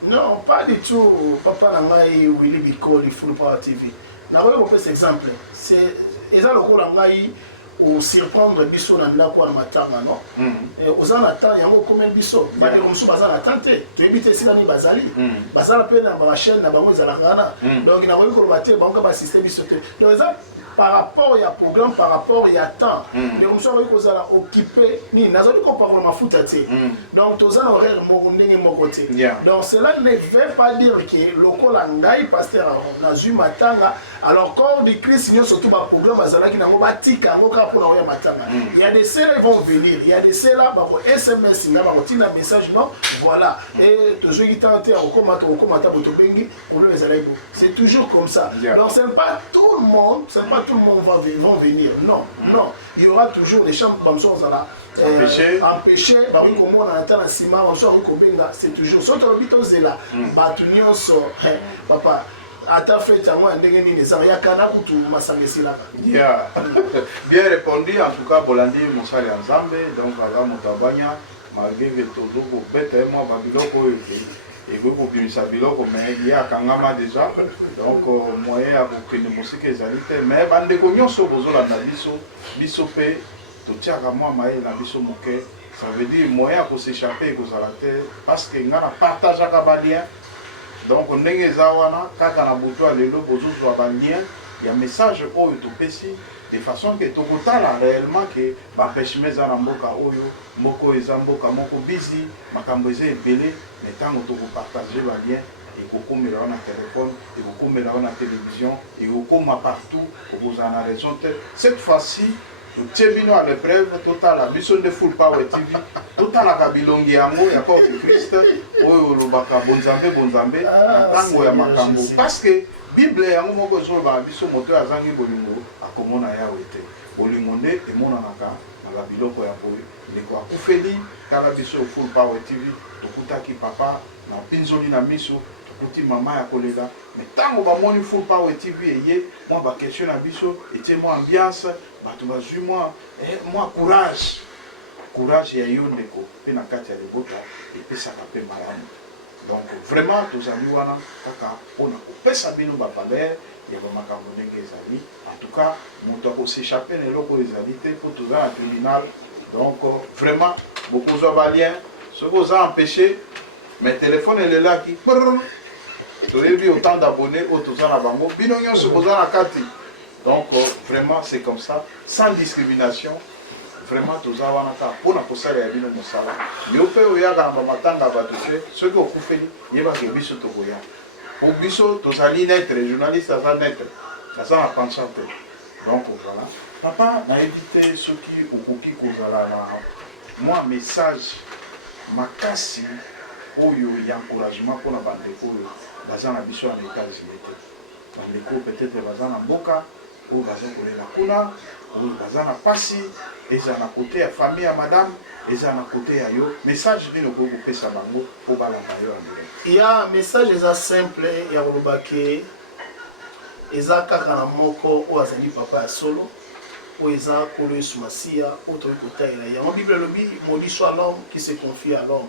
Non, pas du tout. Papa na ngai Willy Bikoli Full Power TV na kola ko pesa exemple c'est eza lokola ngai o surprendre biso na ndako na matanga non oza na temps yango comme biso bali comme so baza na tante to ebite sila ni bazali bazala pe na ba chaîne na bango ezalaka na donc na ko ko batie bango ba système biso te donc eza par rapport à programme, par rapport à temps, les comme ça, on va occuper, ni n'azali qu'on parle ma foot donc tous en horaire mon côté. Donc cela ne veut pas dire que local angai pasteur na matanga alors quand du Christ nous surtout par programme azala qui na ngo batika ngo ka pour na matanga. Il y a des ceux ils vont venir, il y a des ceux là ba SMS na ba tina message non voilà et toujours qui tente au commentaire botobengi pour les élèves. C'est toujours comme ça. Donc c'est pas tout le monde, c'est pas tout le monde vont venir. Non, non. Il y aura toujours des chambres comme ça, empêcher, c'est toujours. Sauf que le là, papa. Bien répondu, en tout cas, Bolandi, Moussali Nzambe, donc à la Motabanya, malgré que tout le monde bête, moi, Babiloko, et vous pouvez savoir mais il y a Kangama déjà donc moyen à vous que de musique ezalité mais bande cognon so bozola na biso bisope to tiaka moi maï na biso moke ça veut dire moyen pour s'échapper aux alater parce que ngana partage à balien donc ndenge zawana kaka na buto lelo bozozo ba lien il y a message oyo to pesi de façon que tokotala réellement que bapêchement za na mboka oyo moko eza mboka moko busy makambo eza ebele mais tango tokopartager ba lien ekokomela na téléphone ekokomela na télévision ekokoma partout okozala na raison te cette fois-ci totie bino à l'épreuve totala biso nde Full Power TV totalaka bilongi yango ya corps de Christ oyo olobaka bonzambe na tango ya makambo parce que Bible yango moko zoloba biso moto azangi bolingo akomona yawe te. Bolingo nde emonanaka na biloko ya boye. Ndeko akufeli kala biso Full Power TV tokutaki papa na pinzoli na miso tokuti mama ya kolela mais tango bamoni Full Power TV eye moi ba question na biso etie moi ambiance bato bazwi moi courage ya yo ndeko pe na kati ya libota epesaka pe malamu. Donc vraiment tozali wana kaka mpona kopesa bino bavaleur ya bamakambo ndenge ezali. En tout cas moto akoséchappe na eloko ezali te mpo toza na tribunal. Donc vraiment bokozwa balien soki oza empêché mais téléphone elelaki toyebi autant d'abonnés oyo toza na bango bino nyonso boza na kati. Donc vraiment c'est comme ça sans discrimination. Vraiment toza wana ka mpona kosala ya bino mosala yo mpe oyaka na bamatanga bato te soki okufeli yebaka biso tokoya po biso tozali netre journaliste aza netre aza na pension te. Donc voilà papa nayebi te soki okoki kozala na mwa message makasi oyo ya encouragement mpona bandeko oyo baza na biso na États-Unis te. Bandeko peut-être baza na mboka oyo baza kolela kuna oyo baza na pasi eza na kote ya famille ya madame eza na kote ya yo message nini okoki kopesa bango mpo balanda yo andele. Ya message eza simple ya koloba ke eza kaka na moko oyo azali papa ya solo oyo eza kolo Yesu Masiya oyo tokoki kotalela yango Bible elobi moliso à l'homme qui se confie à l'homme.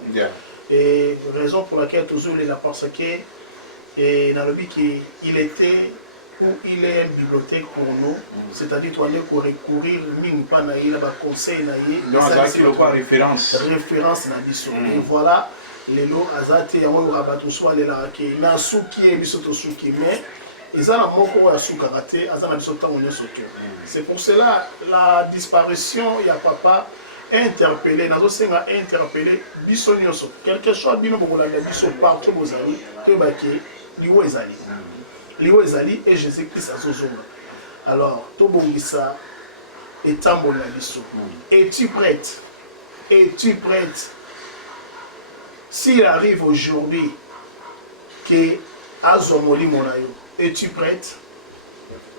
Et raison pour laquelle tozolela parce que nalobi ke il était où il est une bibliothèque pour nous, c'est-à-dire tu allais recourir mingi pa na ye ba conseil na ye c'est quoi référence na biso. Et voilà lelo azate ya mo rabato so ale la ke na suki e biso to suki mais ezana moko ya suka raté azana biso tango nyoso to. C'est pour cela la disparition ya papa interpellé nazo senga interpellé biso nyoso quelque chose bino bokola biso partout bozali que ba ke liwo ezali Liwo ezali et Jésus-Christ azozonga. Alors, tobongisa etambola biso. Es-tu prête? Es-tu prête? S'il arrive aujourd'hui que azomoli monayo, es-tu prête?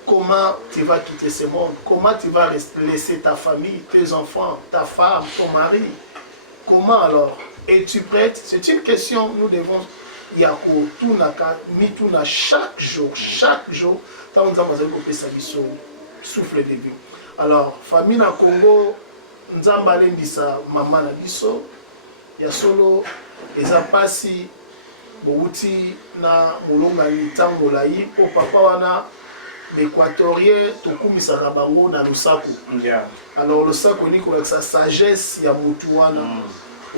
Comment tu vas quitter ce monde? Comment tu vas laisser ta famille, tes enfants, ta femme, ton mari? Comment alors? Es-tu prête? C'est une question nous devons yako tunaka mituna chaque jour tant nous avons pesa biso souffle de vie. Alors famille na Congo nzamba lendisa mama na biso ya solo eza pasi bouti na molonga litango lai po papa wana l'équatorien tokumisa bango na lusako. Alors lusako ni ko sa sagesse ya mutu wana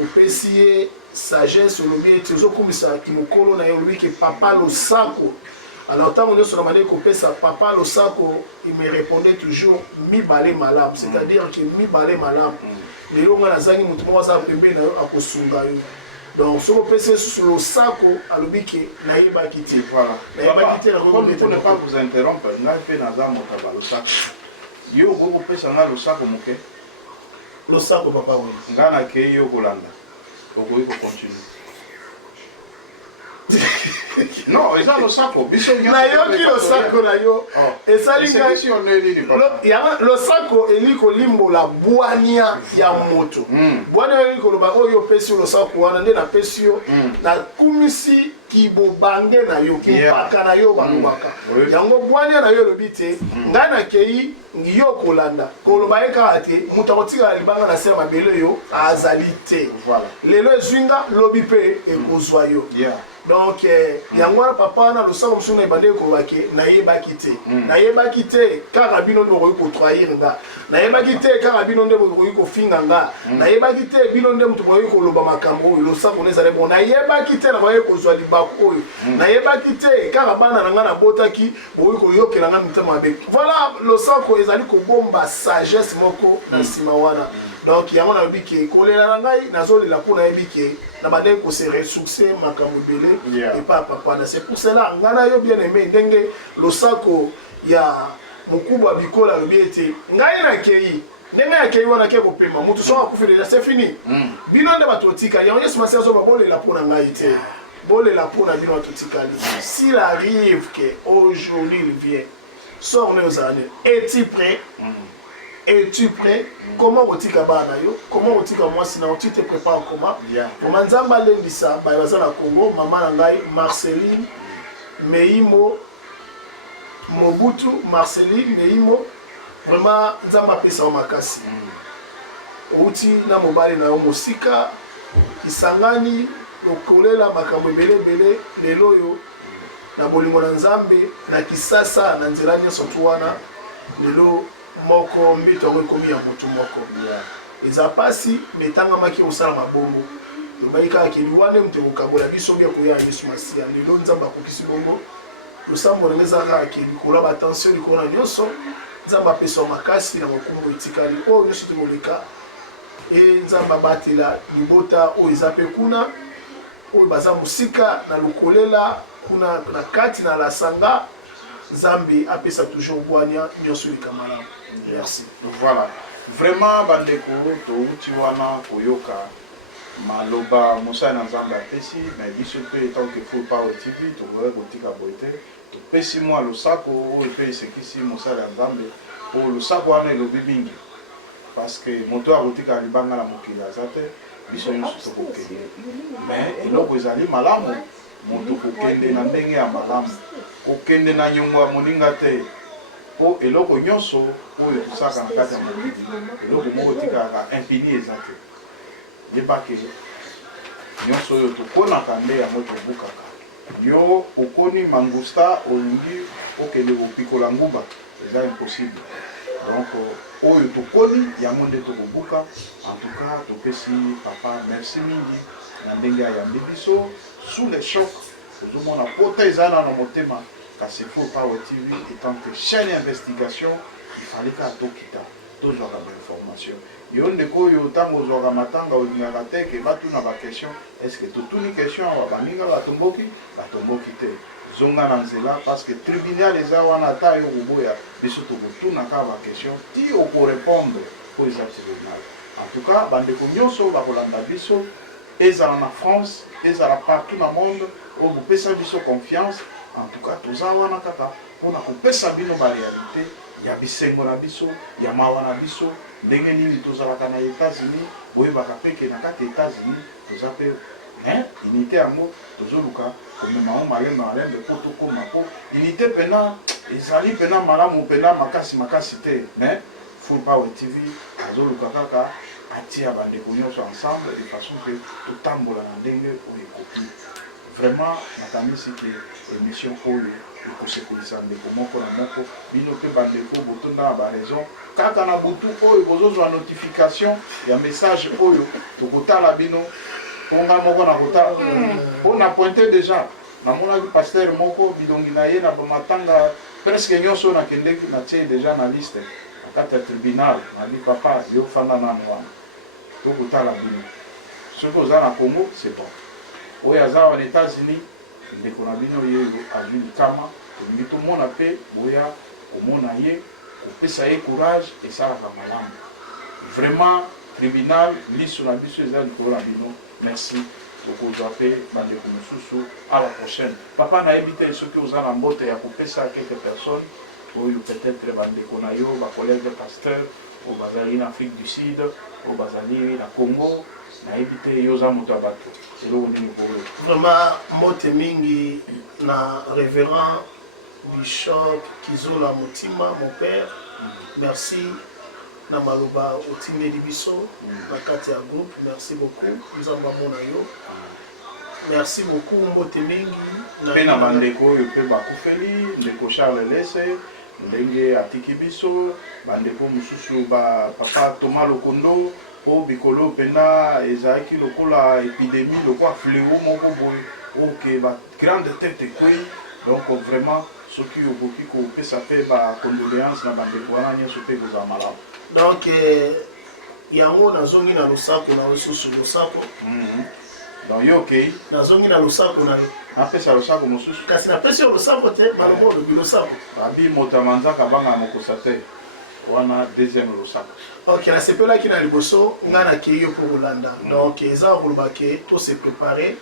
opesiye sagesse olobi ete ozokumisa kimokolo na ye olobi ke papa losako. Alors tant on se demandait kopesa papa losako, il me répondait toujours mibale malamu, c'est-à-dire que mibale malamu lelo nga nazangi mutu moko aza pembeni na yo akosunga yo. Donc ce qu'on peut c'est sur losako alobi ke nayebaki te. Voilà. Nayebaki te pour ne pas vous interrompre nga mpe naza moto ya balosako yo okopesa nga losako moke losako papa we nga nakei yo kolanda okoki kocontinue. Non, eza losako biso nayoki losako na yo esalinga losako eliko limbola bwania ya moto bwania eliko loba oyo opesi losako wana nde napesi yo nakumisi kibobange na yo kimpaka na yo balobaka yango bwania na yo elobi te ngai nakei yo kolanda koloba ye kaka te moto akotikala libanga na se ya mabele yo azali te lelo ezwinga lobi mpe ekozwa yo. Donc yango wana papa wana losako mosusu na ebande ekolobaki nayebaki te nayebaki te kaka bino nde bokoki kotrahir nga nayebaki te kaka bino nde bokoki kofinga nga nayebaki te bino nde moto bokoki koloba makambo oyo losako na ezali bon nayebaki te na bokoki kozwa libaku oyo nayebaki te kaka bana na nga nabotaki bokoki koyokela nga mitema mabe. Voilà losako ezali kobomba sagesse moko na nsima wana. Donc yango na lobi ke kolela na ngai nazolela mpona yebi ke na bandenge kose resuccès makambo ebele epa papa na. C'est pour cela ngai na yo bien aimé ndenge losako ya mokubwa bikola lobi ete ngai nakei ndenge yakei wana ke kopema motu so akufi déjà c'est fini bino nde bato otika yango Yesu Masiya azoba bolela mpona ngai te bolela mpona bino batotikali. S'il arrive qu'aujourd'hui il vient, sors-nous aux années, es-tu prêt? Es-tu prêt? Comment otika bana yo? Comment otika moi sinon tu te prépares comment? Comment nzamba lendisa ba baza na Congo, maman na ngai Marceline Meimo Mobutu Marceline Meimo vraiment nzamba pesa o makasi. Outi na mobali na yo mosika kisangani okolela makambo ebele lelo yo na bolingo na nzambe na kisasa na nzela nyonso tu wana lelo moko mbito ekomi ya motu moko eza pasi metangamaki osala mabongo lobai kaka keli wana mute kokabola biso bia koya Yesu Masiya lelo nzambe akokisi bongo losambo na eza kaka keli kola batension likolo na nyonso nzambe apesa makasi na mokumbo etikali oyo nyonso tokoleka nzambe abatela libota oyo eza mpe kuna oyo baza mosika na lokolela kuna na kati na lasanga Zambi apesa toujours boania nyonso likamalam. Merci. Voilà. Vraiment bandeko touti wana koyoka maloba Moussa na Nzambe apesi mais biso pe tant que faut pas au TV to vrai botika boite to pesi moi lo sako o pe sekisi Moussa na Nzambe o lo sako wana lo bibingi parce que moto a botika libanga la mokili azate biso nyonso to kokende mais eloko ezali malamu moto kokende na ndenge ya malamu kokende na nyongo ya moninga te po eloko nyonso oyo tosaka na kati ya mokili eloko moko tikaka infini eza te yebake nyonso oyo tokonaka nde yango tobukaka yo okoni mangusta olingi okende kopikola nguba eza impossible donc oyo tokoni yango nde tokobuka en tout cas topesi papa merci mingi na ndenge ayambi biso sous les chocs ozomona pota eza na motema kasi faut pas au TV étant que chaîne d'investigation il fallait qu'à tokita toujours la information yo ndeko yo tango zoga matanga olingaka te ke batuna ba question est-ce que totuni question wa baninga batomboki te zonga na nzela parce que tribunal eza wana ta yo boya biso tokotuna ka ba question ti oko répondre pour les tribunal en tout cas bandeko nyonso bakolanda biso ezala na France ezala partout dans le monde o bopesa biso confiance en tout cas toza wana kaka pona kopesa bino ba réalité ya bisengo na biso ya mawa na biso ndenge nini tozalaka na États-Unis boyebaka peke na kati États-Unis toza pe unité yango tozoluka komema o malembe malembe po tokoma po unité pena ezali pena malamu pena makasi te mais Full Power TV azoluka kaka atia bandeko nyonso ensemble de façon que totambola na ndenge oyo ekoki vraiment nakanisi ke émission oyo ekosekolisa ndeko moko na moko bino mpe bandeko botonda na baraison kaka na butu oyo bozozwa notification ya message oyo tokotala bino ponga moko na kotala mpo na pointe déjà namonaki paster moko bidongi na ye na bamatanga presque nyonso nakendeki natie déjà na liste na kati ya tribunal nabi papa yo fanda nani wana tokotala bino soki oza na Congo c'est bon oyo aza wana États-Unis ndeko na bino ye azwi likama tolingi tomona mpe boya komona ye kopesa ye courage esalaka malamu vraiment tribunal liso na biso eza likolo na bino merci tokozwa mpe bandeko mosusu à la prochaine papa nayebi te soki oza na mbote ya kopesa quelques personnes oyo peut-être bandeko na yo bacollègue de pasteur oyo bazali na Afrique du Sud oyo bazali na Congo nayebi te yo oza moto ya bato eloko nini koyo vraiment mbote mingi na révérend Bishop Kizola Motima mon père merci na maloba otindeli biso na kati ya groupe merci beaucoup nzamba mona yo merci beaucoup mbote mingi mpe na bandeko oyo mpe bakufeli ndeko Charles Lese ndenge atiki biso bandeko mosusu papa Thomas Lokondo o bikolo pena ezalaki lokola épidémie lokola fléau moko boye oke ba grande tête ekwei donc vraiment soki okoki kopesa mpe bacondoléance na bandeko wana nyonso mpe kozala malamu donc yango nazongi na losako na lisusu losako donc yo okei nazongi na losako na yo apesa losako mosusu kasi napesi yo losako te maloba olobi losako abi moto ya manzaka abanga mokosa te wana deuxième Lusaka. Ok, na sepela qui na liboso ngana ki yo pour Olanda. Donc eza kolobake to se préparer.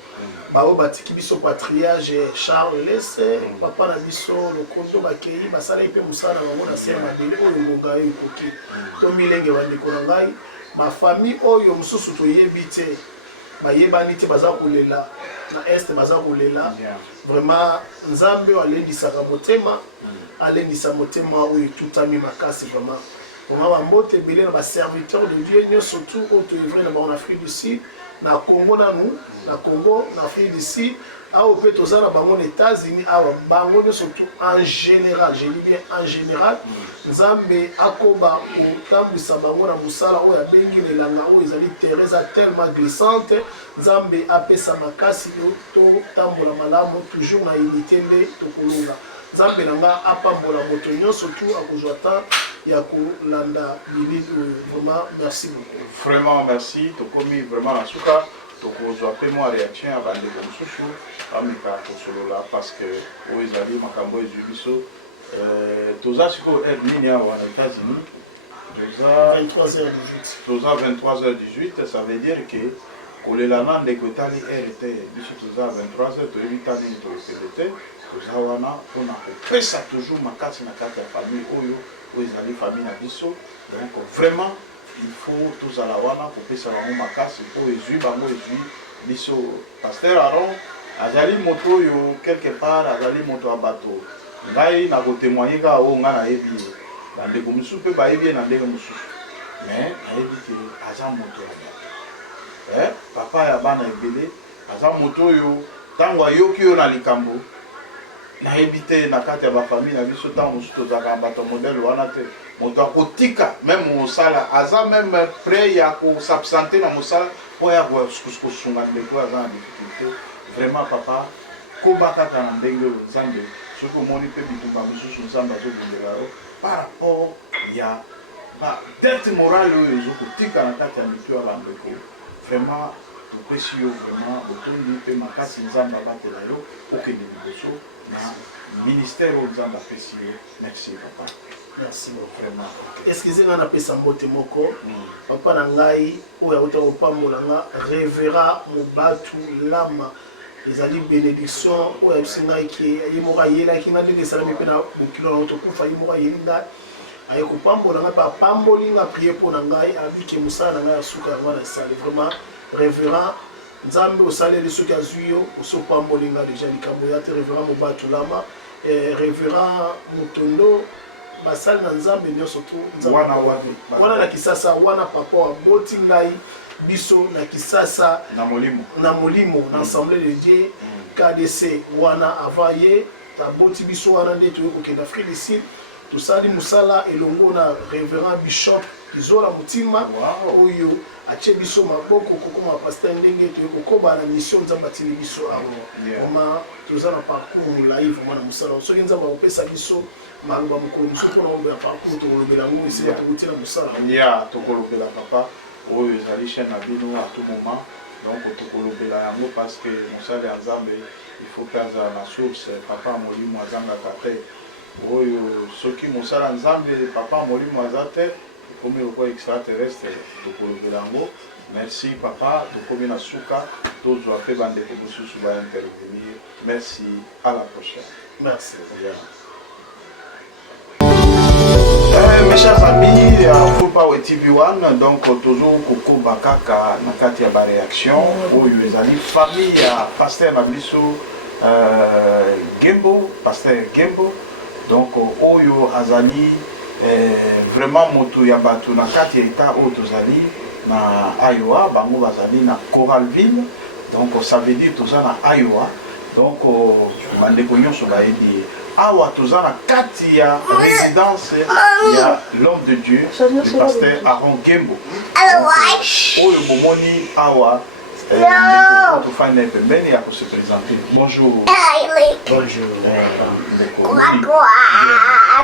Bao batiki biso patriage Charles Lesse papa na biso lokondo bakei basala ipe musala bango na sema mabele oyo ngoga yo koki. To milenge bandeko na ngai ma famille oyo mususu to yebite bayebani te baza kolela na est baza kolela vraiment nzambe alendisaka motema alendisa motema oyo tutami makasi vraiment vraiment bambote ebele na baserviteur de Dieu nyonso surtout oyo toevre na Afrique du Sud na Congo na Congo na Afrique du Sud awa mpe toza na bango na États-Unis awa bango nyonso surtout en général je dis bien en général nzambe akoba kotambwisa bango na mosala oyo abengi na elanga oyo ezali terrain tellement glissante nzambe apesa makasi totambola malamu toujours na unité nde tokolonga nzambe na nga apambola moto nyonso surtout akozwa ta ya kolanda bilili oyo vraiment merci beaucoup. Vraiment merci tokomi vraiment na suka tokozwa pe mwa réaction ya bandeko mosusu ameka kosolola parce que oyo ezali makambo ezwi biso toza sikoyo aide nini awa na États-Unis toza 23h18 ça veut dire que kolela na ndeko etali aire te biso toza 23h toyebi ta nini toyokende te toza wana mpona kopesa toujours makasi na kati ya famille oyo ezali famille na biso donc vraiment il faut tozala wana kopesa bango makasi po ezwi bango ezwi biso Pasteur Aaron azali moto oyo quelque part azali moto ya bato ngai nakotémoigne kaka oyo ngai nayebi ye bandeko mosusu mpe bayebi ye na ndenge mosusu mais nayebi ke aza moto ya bato papa ya bana ebele aza moto oyo ntango ayoki oyo na likambo nayebi te na kati ya bafamille na biso ntango mosusu tozalaka bato modele wana te moto akotika meme mosala aza meme prêt ya kosabsente na mosala po ya kosunga ndeko aza na difficulté vraiment papa koba kaka na ndenge oyo nzambe soki omoni mpe bitumba mosusu nzambe azobundela yo par rapport ya dette morale oyo ezokotika na kati ya mitu ya bandeko vraiment topesi yo vraiment botondi mpe makasi nzambe abatela yo okende liboso na ministère oyo nzambe apesi yo. Merci papa. Merci beaucoup. Vraiment. Excusez nga napesa mbote moko papa na ngai oyo auta kopambola nga révérend Mobatu Lama ezali bénédiction oyo abisi ngai ki ye moko ayelaki nga ndenge esalami mpe na bokilo na otokufa ye moko ayeli ngai aye kopambola ngai mpe apamboli nga prie mpo na ngai abike mosala na ngai ya suka yango na esali vraiment révérend nzambe osaleli soki azwi yo osopamboli nga deja likambo ya te révérend Mobatu Lama révérend Mutondo basali na nzambe nyonso tu wana na kisasa wana papa aboti ngai biso na kisasa na molimo na assemblée de Dieu KDC wana avant ye taboti biso wana nde toye kokende Afrique du Sud tosali musala elongo na révérend bishop Izola Mutima oyo atie biso maboko kokoma pasteur ndenge toye kokoba na mission nzambe atili biso awa vraiment toza na parcours molai vraiment na musala soki nzambe akopesa biso maloba mokolo mosusu mpona ombela parcours tokolobela yango esika tokotila mosala ya tokolobela papa oyo ezali chaîne na bino à tout moment donc tokolobela yango parce que mosala ya nzambe il faut mpe azala na source papa molimo azangaka te oyo soki mosala nzambe papa molimo aza te ekomi lokola extraterrestre tokolobela yango. Merci papa tokomi na suka tozwa mpe bandeko mosusu baintervenir. Merci, à la prochaine. Merci. Mes chers amis, Full Power TV1, donc toujours Koko Bakaka na kati ya ba réaction oyo ezali famille ya pasteur na biso Gembo, pasteur Gembo, donc oyo azali vraiment moto ya bato na kati ya eta oyo tozali na Iowa, bango bazali na Coralville, donc ça veut dire toza na Iowa, donc bandeko nyonso bayebi awa toza na kati ya résidence ya l'homme de Dieu, le pasteur Aaron Gembo. Oyo bomoni awa tofanda pembeni ya se présenter. Bonjour. Bonjour.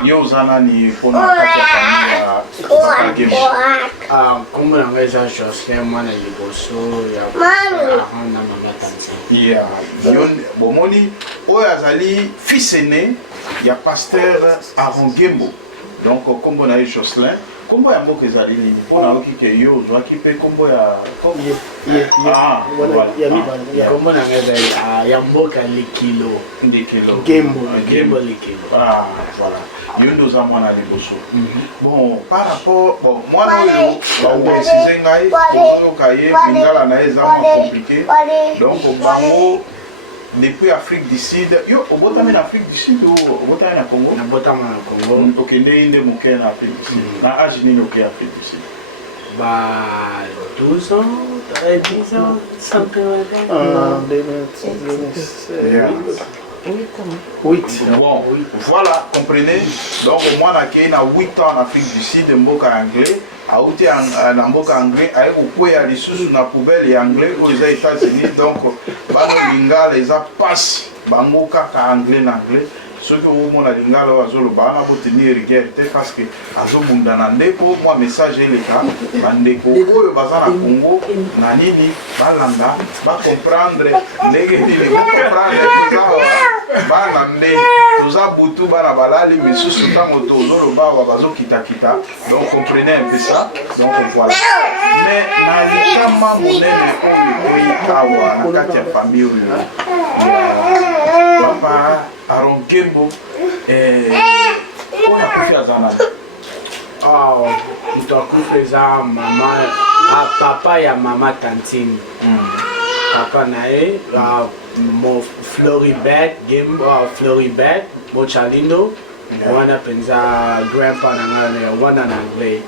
Yo zana ni pona kati ya famille ya kombo na ngai eza Jocelyn mwana liboso ya Aaron na mama Tanzania. Yeah. Bomoni oyo azali fils aîné ya pasteur Aaron Gembo. donc kombo na Jocelyn kombo ya mboka ezali nini mpona oki ke yo ozwaki mpe kombo ya kombo na nga ezali ya mboka likilo ndekelo gembo likilo. Voilà yo nde oza mwana liboso bon par rapport bon mwana oyo baoprécise ngai ozoyoka ye lingala na ye eza mwa compliqué donc bango depuis Afrique du Sud yo obotami na Afrique du Sud ou obotami na Congo nabotama na Congo okende nde moke na Afrique du Sud na âge nini oke Afrique du Sud bah 12 ans 10 ans something like that Oui. Bon, voilà, comprenez. Donc, moi, je suis 8 ans en Afrique du Sud, mboka anglais. A outé en mboka anglais, a eu quoi à l'issue na poubelle et anglais aux États-Unis. Donc, bano lingala les a passe, bangoka ka anglais n'anglais. Ceux qui ont mon lingala wazolo bana pour tenir rigueur, parce que azo mundana ndeko, moi message les gars, bandeko oyo bazana Congo, nanini, balanda, ba comprendre, négatif, ba comprendre tout ça. Bana nde toza butu bana balali misusu tango tozolo bawa bazo kita donc comprenez un peu ça donc voilà mais na likama monene oyo awa na kati ya famille oyo papa Aaron Kembo on a kufi azana mtu akufi za mama papa ya mama Tantine papa nae mo Floribert game Floribert mo Chalindo wana penza grandpa nanga wana na anglais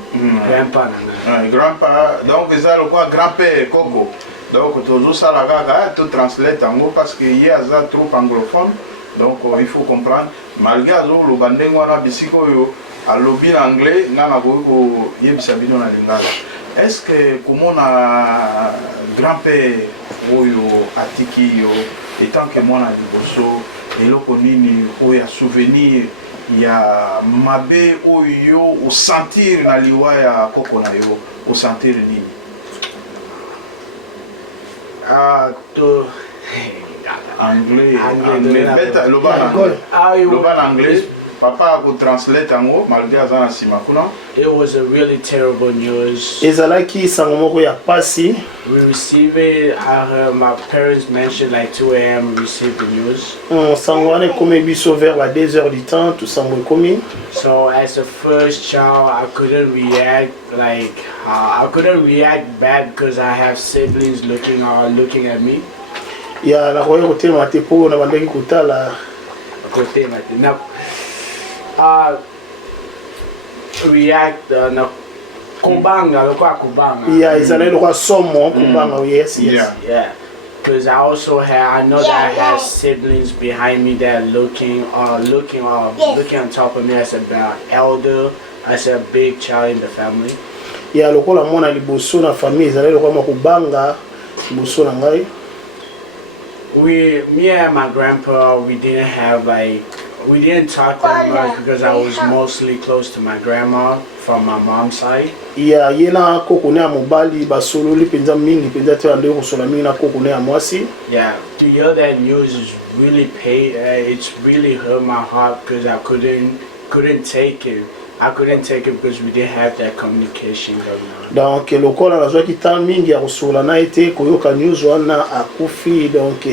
grandpa nanga grandpa donc eza lokwa grand-père Koko donc toujours ça la gaga tout translate en parce que il y a ça trop anglophone donc il faut comprendre malgré azo lo bandeng wana bisiko yo à lobby en anglais ngana ko yebisa bino na lingala est-ce que comment na grand-père oyo atiki yo etant que moi na liboso eloko nini oyo ya souvenir ya mabe oyo o sentir na liwa ya Koko na yo o sentir nini to anglais beta loba anglais papa ko translate ango malgré azana sima kuna. It was a really terrible news. Ezalaki sango moko ya pasi. We received it. My parents mentioned like 2 a.m. we received the news. Sango ane komi biso vers 2h du temps tout sango komi. So as the first child, I couldn't react like I couldn't react bad because I have siblings looking at me. Ya na koyo kote mate po na bandaki kutala. Kote mate na. React na kubanga lokwa kubanga yeah izalelo lokwa somo kubanga yes yeah because I know that I have siblings behind me that are looking on top of me as a elder, as a big child in the family. Yeah lokola mona liboso na famille izalelo lokwa makubanga liboso na ngai. Me and my grandpa, we didn't talk that much because I was mostly close to my grandma from my mom's side. Yeah, yena Koko ne mobali basolo li penza mingi penza te ande ko sola mingi na Koko ne mwasi. Yeah, to hear that news is really it's really hurt my heart because I couldn't take it. I couldn't take it because we didn't have that communication going on. Donc lokola na zwaki ta mingi ya kosola na ete koyoka news wana akufi donc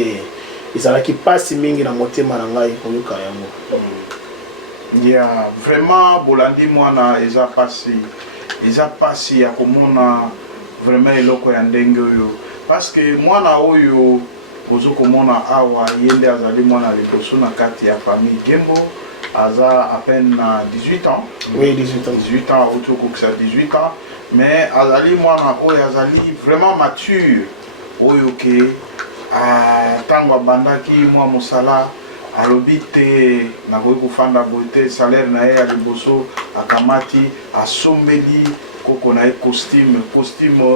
izalaki pasi mingi na motema na ngai koyoka yango. Yeah, vraiment bolandi mwana eza pasi ya komona vraiment eloko ya ndenge oyo parce que mwana oyo ozo komona awa yende azali mwana liboso na kati ya famille Gembo aza à peine 18 ans. Oui, 18 ans. 18 ans autour de ça 18 ans mais azali mwana oyo azali vraiment mature oyo ke tango bandaki mwa musala alobi te nakoki kofanda boye te salaire na ye ya liboso akamati asombeli Koko na ye costume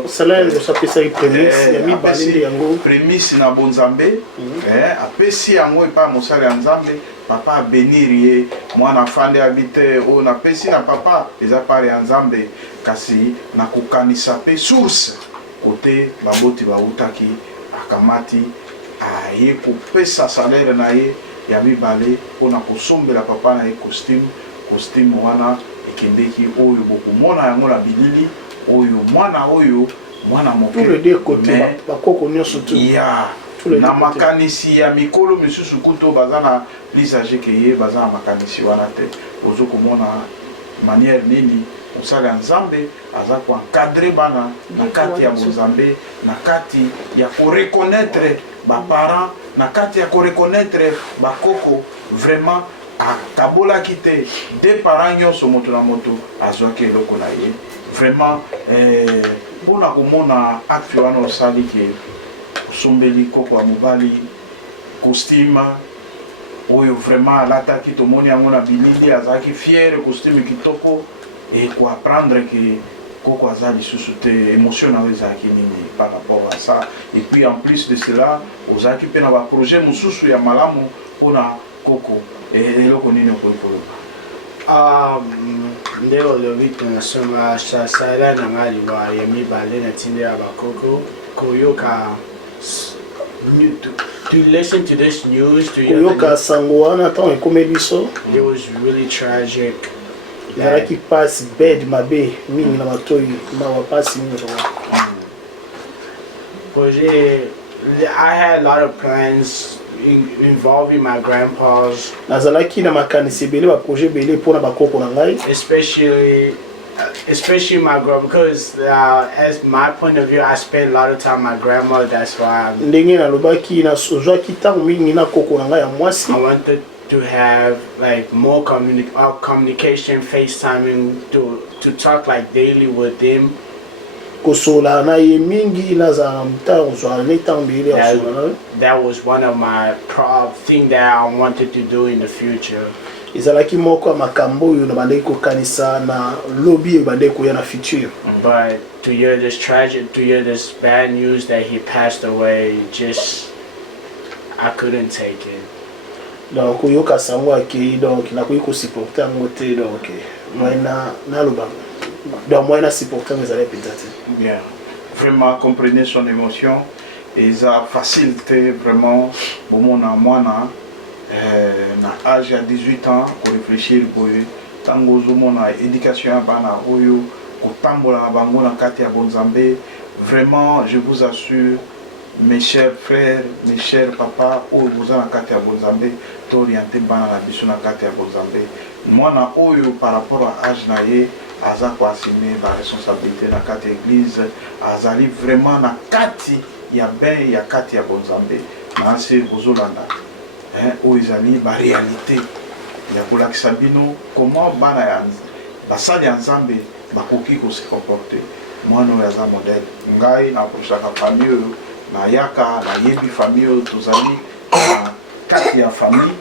salaire osapesaki prémisse ya mibale yango prémisse na bonzambe apesi yango epa mosala ya nzambe papa abenir ye mwana afande abi te oyo napesi na papa eza pare ya nzambe kasi nakokanisa mpe source kote baboti bautaki akamati aye kopesa salaire na ye ya mibale mpona kosombela papa na ye costume wana ekendeki oyo bokomona yango na bilili oyo mwana moke tous les deux côtés bakoko nyonso tu ya na makanisi ya mikolo misusu kuto baza na lisage ke ye baza na makanisi wana te ozokomona manière nini mosala ya nzambe aza koencadre bana na kati ya bonzambe na kati ya koreconnaître baparent na kati ya koreconnaître bakoko vraiment akabolaki te de parents nyonso moto na moto azwaki eloko na ye vraiment mpona komona acte wana osali ke osombeli koko ya mobali costume oyo vraiment alataki tomoni yango na bilili azalaki fier costume kitoko et koapprendre ke koko aza lisusu te émotion na yo ezalaki nini par rapport à ça et puis en plus de cela ozalaki mpe na baprojet mosusu ya malamu mpona koko eloko nini okoki koloba nde olobi tonasonga sasala na nga liwa ya mibale na ntina ya bakoko koyoka to listen to this news koyoka sango wana ntango ekomeli biso it was really tragic ezalaki pasi bed mabe mingi na matoi mawa pasi mingi I had a lot of plans involving my grandpas, nazalaki na makanisi ebele baprojet ebele mpona bakoko na ngai especially my grandma, because as my point of view I spent a lot of time with my grandma. That's why ndenge nalobaki nazwaki ntango mingi na koko na ngai ya mwasi I wanted to have like more communication, FaceTiming, to talk like daily with them. kosola na ye mingi nazala na mutala kozwala ne ntango mbele ya kosola na That was one of my thing that I wanted to do in the future. ezalaki moko ya makambo oyo na bandeki kokanisa na lobi oyo bandeki koya na future. But to hear this tragic, to hear this bad news that he passed away, just I couldn't take it. Donc koyoka sango akei donc nakoki kosupporte yango te donc moyena naloba donc moyena supporte yango ezalaki mpenza te. Bien, vraiment comprenez son émotion et ça facilite vraiment bomona mwana na âge à 18 ans pour réfléchir boye tango zomona éducation ya bana oyo kotambola na bango na kati ya bonzambe. Vraiment je vous assure mes chers frères, mes chers papas oyo boza na kati ya bonzambe to orienter bana na biso na kati ya bonzambe mwana oyo par rapport à âge na ye aza koassume ba responsabilité na kati ya église azali vraiment na kati ya ben ya kati ya bonzambe na se bozolanda oyo ezali ba réalité ya kolakisa bino comment bana ya basali ya nzambe bakoki kose comporter mwana oyo aza modèle ngai naprochaka famille oyo nayaka nayebi famille oyo tozali na kati ya famille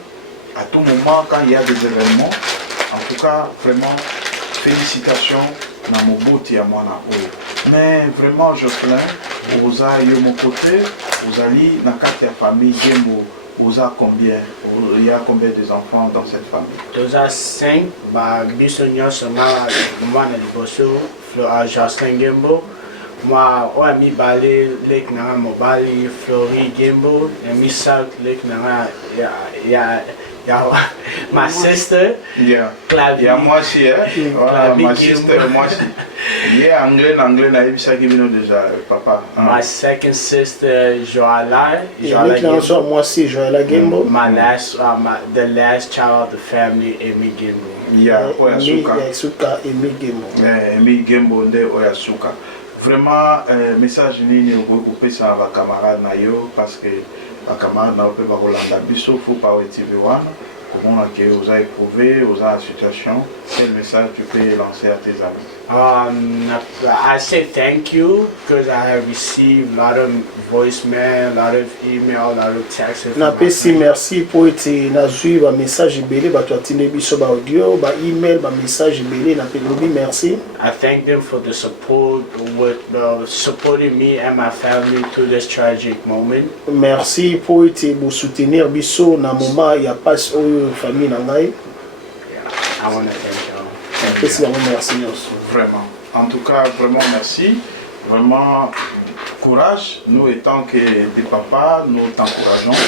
à tout moment quand il y a des événements. En tout cas vraiment félicitations na moboti ya mwana oyo mais vraiment je plains oza yo mon côté ozali na kati ya famille Gembo oza combien, il y a combien des enfants dans cette famille? Those are 5 ba biso nyonso mwana liboso Jocelyn Gembo moi oya mibale leki na nga mobali Flori Gembo na misak leki na nga ya my sister, yeah. Clavi. Yeah, moi aussi, hein? Voilà, ma sister, moi aussi. Yeah, anglais, ça qui vient déjà, papa. My second sister, Joala. Moi aussi, Joala Gembo. My last, the last child of the family, Emi Gembo. Yeah, Oyasuka, Emi Gembo. Emi Gembo, nde Oyasuka. Vraiment, message nini okoki ça va camarade na yo parce que les camarades na pe ba kolanda biso faut pas TV wana comment que vous avez éprouvé vous avez la situation quel message tu peux lancer à tes amis? I say thank you because I have received a lot of voicemail, a lot of email, a lot of texts. Napesi merci pour ete nazwi ba message ebele bato atinde biso ba audio ba email ba message ebele na pelobi merci. I thank them for the support with supporting me and my family through this tragic moment. Merci pour ete bo soutenir biso na moment ya passe oyo famille na ngai. I want to thank you. Merci merci. Vraiment. En tout cas, vraiment merci. Vraiment courage. Nous étant que des papas, nous t'encourageons.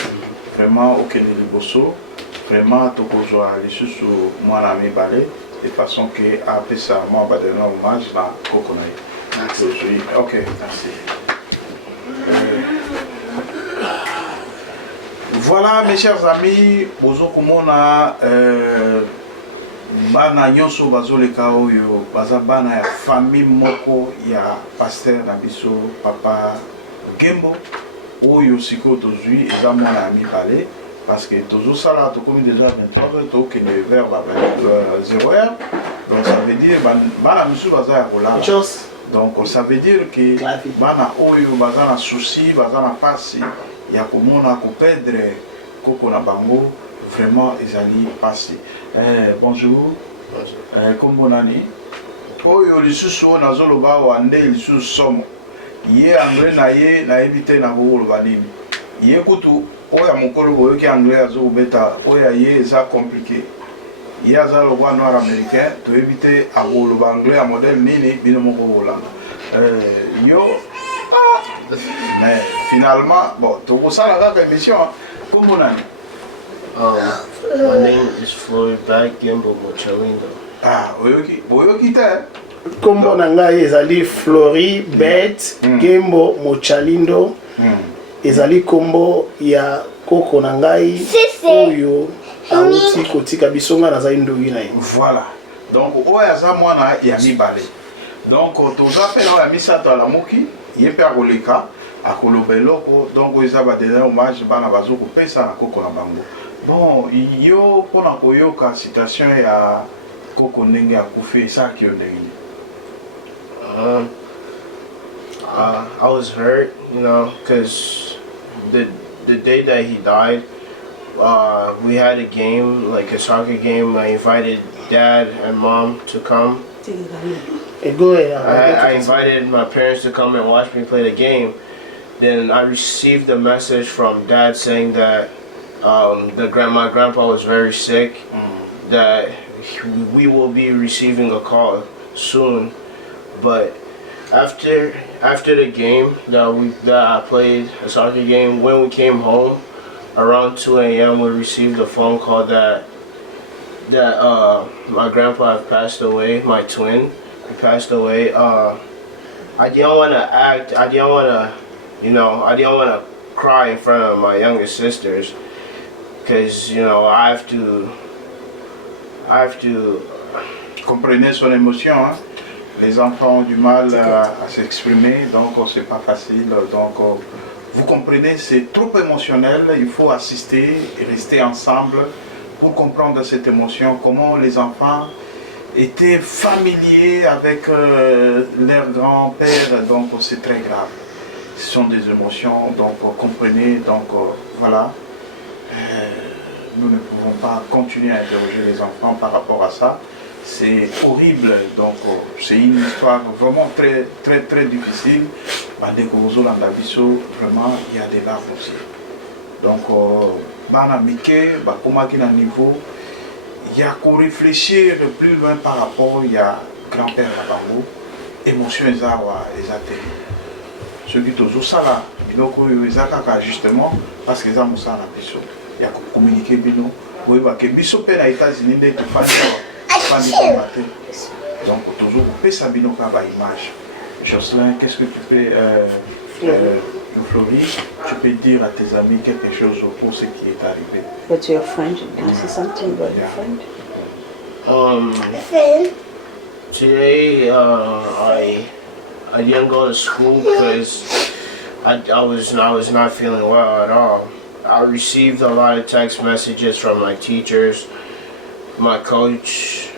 Vraiment au Kenya Liboso. vraiment tokozwa lisusu mwana mibale de façon que apesa mwa badena hommage na koko na ye. Ok, merci. Voilà mes chers amis, bozokomona bana nyonso bazoleka oyo baza bana ya famille moko ya pasteur na biso papa Gembo oyo sikoyo tozwi eza mwana ya mibale parce que tozosala tokomi déjà 23h tokende vers 0h, donc ça veut dire bana misu baza ya kolala, donc ça veut dire que bana oyo baza na souci baza na pasi ya komona kopedre koko na bango vraiment ezali pasi. Bonjour. Kombo nani oyo lisusu oyo nazoloba awa nde lisusu somo ye anglais na ye nayebi te na kokoloba nini ye kutu oyo ya mokolo boyoki anglais azokobeta oyo ya ye eza compliqué ye aza lokwa noir américain toyebi te akoloba anglais ya modèle nini bino moko kolanda yo mais finalement bon tokosala kaka émission. Kombo nani? My name is Floyd Back Gembo Mochalindo. Ah, boyoki te? Kombo na ngai ezali Flori Bet Gembo Mochalindo. Ezali kombo ya koko na ngai oyo auti kotika biso nga nazali ndoyi na ye. Voilà. Donc oyo aza mwana ya mibale. Donc toza pe na ya misato alamuki ye mpe akoleka akoloba eloko, donc eza badena hommage bana bazokopesa na koko na bango. Bon, yo pona koyoka citation ya koko ndenge akufi esaki yo ndenge? I was hurt, you know, because the day that he died, we had a game, like a soccer game. I invited dad and mom to come. I invited my parents to come and watch me play the game. Then I received a message from dad saying that my grandpa was very sick, that we will be receiving a call soon. But after the game that I played, a soccer game, when we came home around 2 a.m. we received a phone call that my grandpa had passed away, my twin. He passed away. I didn't want to act, I didn't want to cry in front of my younger sisters, because, you know, I have to. Comprenez son émotion, hein? Les enfants ont du mal à s'exprimer, donc c'est pas facile. Donc vous comprenez, c'est trop émotionnel. Il faut assister et rester ensemble pour comprendre cette émotion. Comment les enfants étaient familiers avec leur grand-père, donc c'est très grave. Ce sont des émotions, donc comprenez, donc voilà. Nous ne pouvons pas continuer à interroger les enfants par rapport à ça. C'est horrible, donc c'est une histoire vraiment très très très difficile. Vraiment, il y a des larmes aussi. Donc, bana mike, bakomaki na niveau, il y a qu'à réfléchir plus loin par rapport, il y a grand-père Babango, émotion ezawa ezate. Ceux qui tozo sala, biloko ezakaka justement parce que ça moussa na biso. Il y a qu'à communiquer bino, oui ba ke biso pe na États-Unis nde to fani combattre. Donc toujours pe sa bino ka ba image. Jocelyn, qu'est-ce que tu fais Florie, tu peux dire à tes amis quelque chose pour ce qui est arrivé. What's your friend? Can I say something about your friend? Today I didn't go to school because I was not feeling well at all. I received a lot of text messages from my teachers, my coach.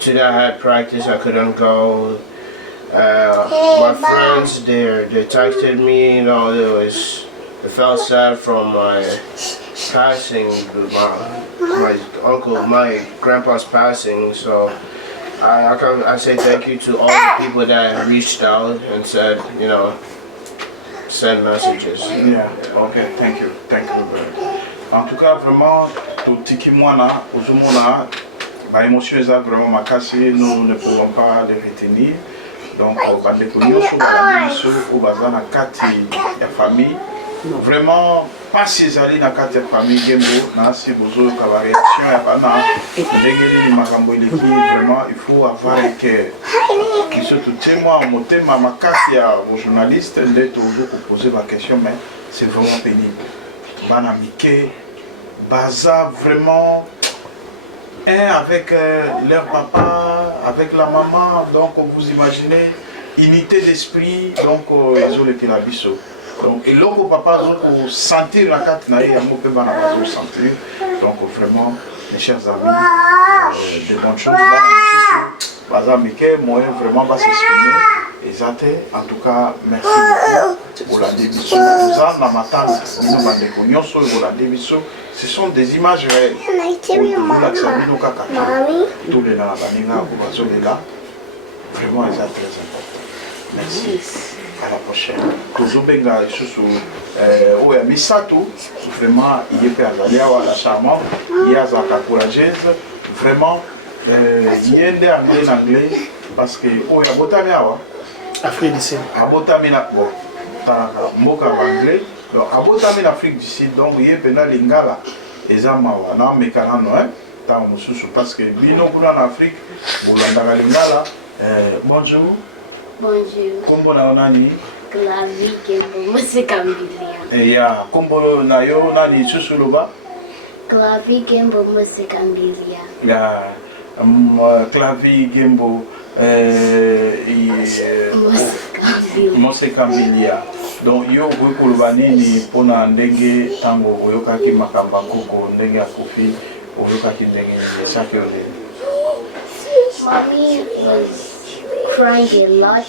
Today I had practice, I couldn't go. My friends, they texted me, you know, it felt sad from my passing, my grandpa's passing, so I say thank you to all the people that reached out and said, you know, send messages. Yeah, okay, thank you. En tout cas, vraiment, tout tiki mwana, uzumuna, ba émotion est vraiment makasi, nous ne pouvons pas les retenir. Donc, bandeko nyonso bala biso o bazana kati ya famille. Vraiment, pasi ezali na kati ya famille Gembo nasi bozoyoka ba réaction ya bana ndenge nini makambo eleki vraiment il faut avoir que surtout témoin motema makasi ya journaliste nde tozokoposer ba question mais c'est vraiment pénible bana mike baza vraiment un avec leur papa avec la maman donc vous imaginez unité d'esprit donc ils ont les biso. Donc, et là, papa, on sentir la carte, on sentir. Donc, vraiment, mes chers amis, de bonnes choses. Moi, vraiment, va s'exprimer. Et ça, en tout cas, merci beaucoup pour la démission. Ce sont des images réelles. Tous les là, vraiment, ils sont très importants. Merci. À la prochaine. Tozobenga isusu oya misato vraiment il peut aller à la charmante il y a za courageuse vraiment yende anglais parce que oya botami awa Afrique du Sud abotami na bon talaka mboka anglais donc abotami na Afrique du Sud donc il peut na lingala eza mawa na mekana no ta mususu parce que bino kuna na Afrique olandaka lingala bonjour. Bonjour. Kombo na nani? Clavi Gembo Musikambilia. Ya, kombo na yo nani Chusuloba? Clavi Gembo Musikambilia. Ya, Clavi Gembo Musikambilia. Donc yo kuluba nini pona ndenge tango oyokaki makamba nkoko ndenge akufi oyokaki ndenge yesake ole. Mommy was crying a lot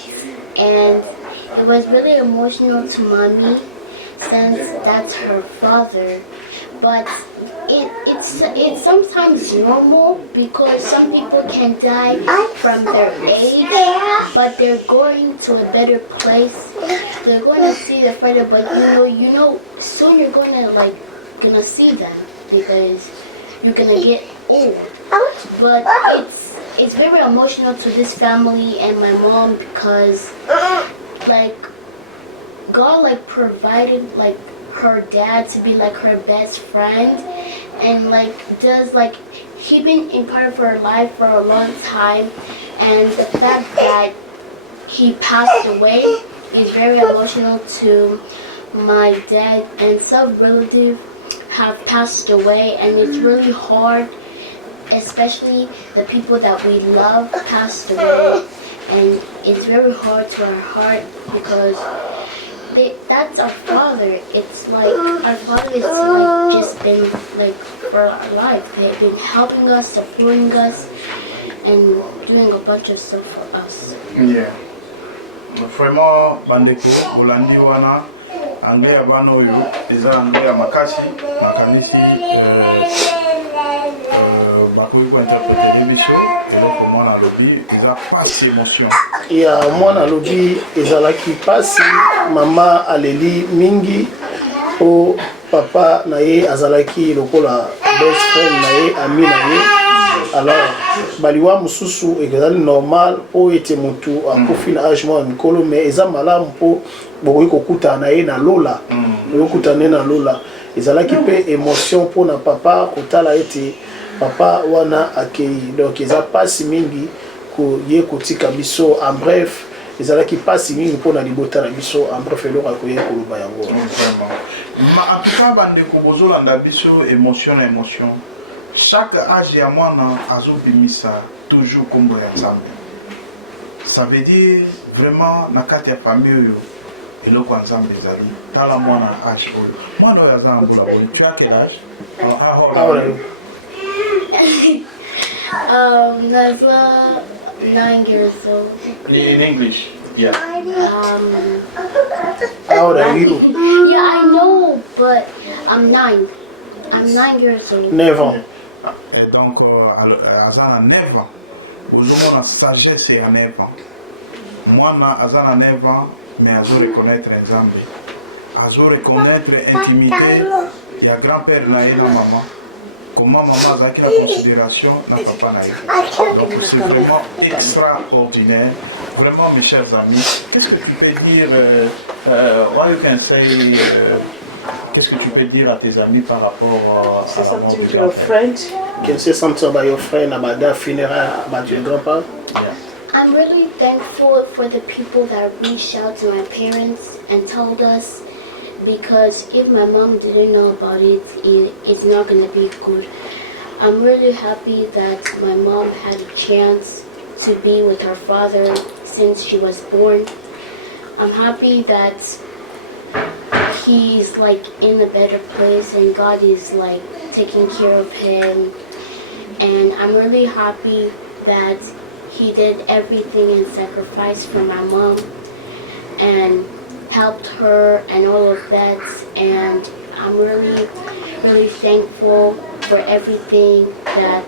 and it was really emotional to mommy since that's her father, but it's sometimes normal because some people can die from their age, but they're going to a better place. They're going to see their father, but you know soon you're gonna see them because you're gonna get old. But it's very emotional to this family and my mom because like God provided her dad to be her best friend and does he been in part of her life for a long time, and the fact that he passed away is very emotional to my dad, and some relatives have passed away and it's really hard, especially the people that we love passed away, and it's very hard to our heart because that's our father. It's our father is just been for our life. They've been helping us, supporting us, and doing a bunch of stuff for us. Yeah. Vraiment, bandeko, Olandi wana, anglais ya bana oyo, eza anglais ya makasi, makanisi, bakoki ko interpréter biso, eloko mwana lobi, eza pasi émotion. ya mwana lobi ezalaki pasi mama aleli mingi o papa na ye azalaki lokola best friend na ye ami na ye. Alors baliwa mususu ezali normal o ete mutu akufi na âge mwa mikolo mais eza malamu po bokoki kokutana na ye na lola okutana na lola ezalaki pe émotion po na papa kotala ete papa wana akei. Donc eza pasi mingi ko ye kotika biso. En bref ezalaki pasi mingi po na libota na biso. En bref eloko akoye koloba yango vraiment. Ma en tout cas bandeko bozolanda biso émotion na émotion. Chaque âge ya mwana azobimisa toujours kombo ya Nzambe. Ça veut dire vraiment na kati ya famille oyo eloko ya Nzambe ezali. Tala mwana âge oyo. Mwana oyo aza na mbula oyo. Tu as quel âge? That's 9 years old. In English? Yeah. How old are you? Yeah, I know, but I'm 9. I'm 9 years old. 9 ans. Et donc, Azana 9 ans. Aujourd'hui, la sagesse est à 9 ans. Moi, Azana 9 ans, mais Azo reconnaître l'exemple. Azo reconnaître l'intimité. Il y a grand-père là et la maman. Comment maman a acquis la considération n'a papa n'a écrit. Donc, c'est vraiment extraordinaire. Vraiment, mes chers amis, qu'est-ce que tu peux dire? What you can say? qu'est-ce que tu peux dire à tes amis par rapport à Say something to your friends. Can you say something about your friend, about that funeral, about your grandpa? I'm really thankful for the people that reached out to my parents and told us, because if my mom didn't know about it, it's not going to be good. I'm really happy that my mom had a chance to be with her father since she was born. I'm happy that he's like in a better place and God is like taking care of him. And I'm really happy that he did everything and sacrificed for my mom and helped her and all of that. And I'm really, really thankful for everything that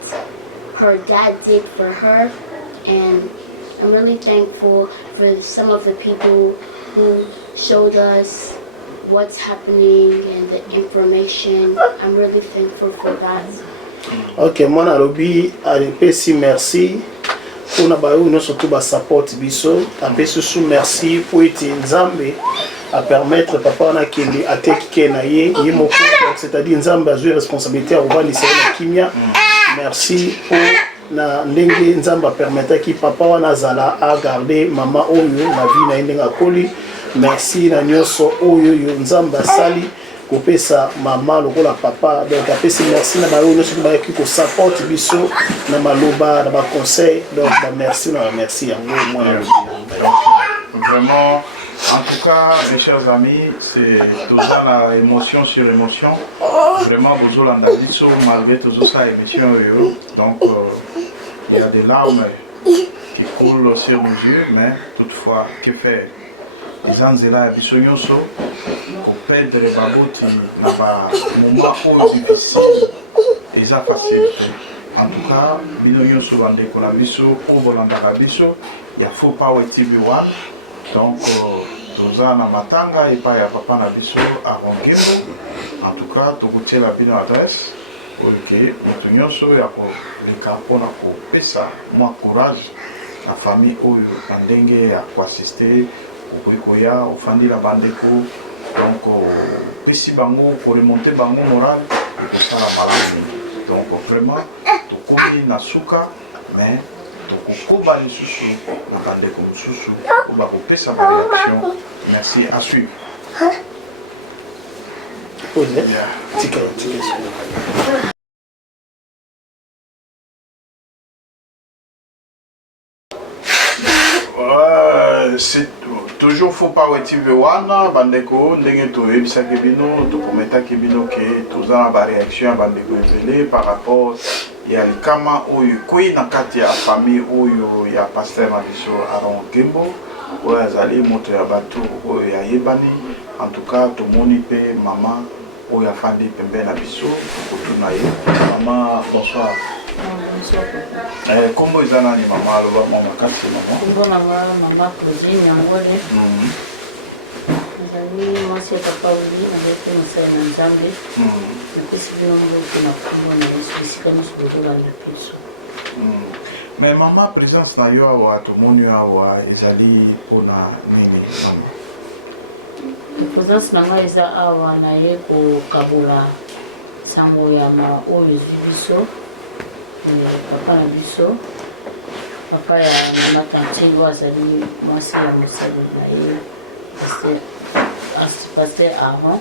her dad did for her. And I'm really thankful for some of the people who showed us what's happening and the information. I'm really thankful for that. Ok, moi nalobi alipesi merci mpona baoyo nyonso to basupport biso, apesi su merci po ete nzambe apermettre papa wana akende atekike na ye moko, c'est-à-dire nzambe azwi responsabilité ya kovandisa ye na kimia. Merci po na ndenge nzambe apermetaki papa wana azala agarde mama oyo na vie na ye ndenge akoli. Merci na nyonso oyo yo nzambe asali kopesa mama lokola papa. Donc apesi merci na bayo nyonso bayaki ko support biso na maloba na ba conseil. Donc merci na merci yango moi na Vraiment, en tout cas, mes chers amis, c'est toujours la émotion sur émotion. Vraiment, vous avez malgré tout ça, émission. Donc, il y a des larmes qui coulent sur nos yeux, mais toutefois, que faire? Les Anzela et Bissonyoso, au père de Rebaboti, moment difficile, et ça facile. En tout cas, Bissonyoso Bandeko la Bisso, Obolanda la Bisso, il y a Faux Power TV1. Donc, toza na matanga et pas ya papa na biso à Ronguero. En tout cas, tu la bonne adresse. Ok, nous nyonso ya ko likapo na ko pesa moi courage la famille oyo ndenge ya ko assister au ya au fandi la bandeko. Donc, pesi bango ko remonter bango moral et ça la balance. Donc, vraiment, tu komi na suka mais Koba les sous comme sous Koba sa réaction. Merci, à suivre. C'est toujours faut pas TV wana bandeko ndenge to ebisa kebino to kometa kebino ke toza ba réaction bandeko evele par rapport ya likama oyo koi na kati ya famille oyo ya pasteur Mabiso Aaron Gembo oyo azali moto ya bato oyo ya yebani. En tout cas to moni pe mama oyo afandi pembe na biso kotuna ye. Mama, bonsoir. Comment ils ont dit maman alors maman kasi maman Maman Claudine Nyangole. Nzambi mwasi papa uli ndeke musana na Nzambe. Na pesi bino mbote na kumbo na Yesu sika musubola na peso. Mais maman présence na yo awa to moni awa ezali ona nini mama? Présence na nga eza awa na ye ko kabula sango ya ma oyo zibiso. Papa na biso papa ya mama tantine wazali mwasi ya mosali na ye pasteur Aaron.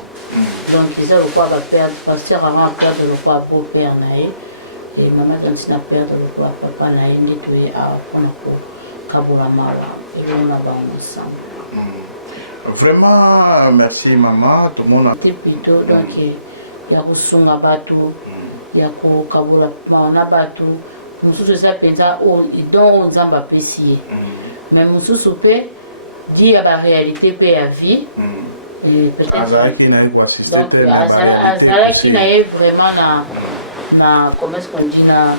Donc ils ont quoi père pasteur Aaron perdre le quoi beau père na ye et mama tantine a perdre le quoi papa na ye nettoyer a pona ko kabula mawa et on va ensemble. Vraiment merci maman tout le monde a été plutôt donc ya kusunga batu ya kokabula maona batu mususu eza mpenza idon nzambe apesi ye mais mususu mpe di ya baréalité mpe ya vie azalaki na ye vraiment na comment est-ce qu'on dit na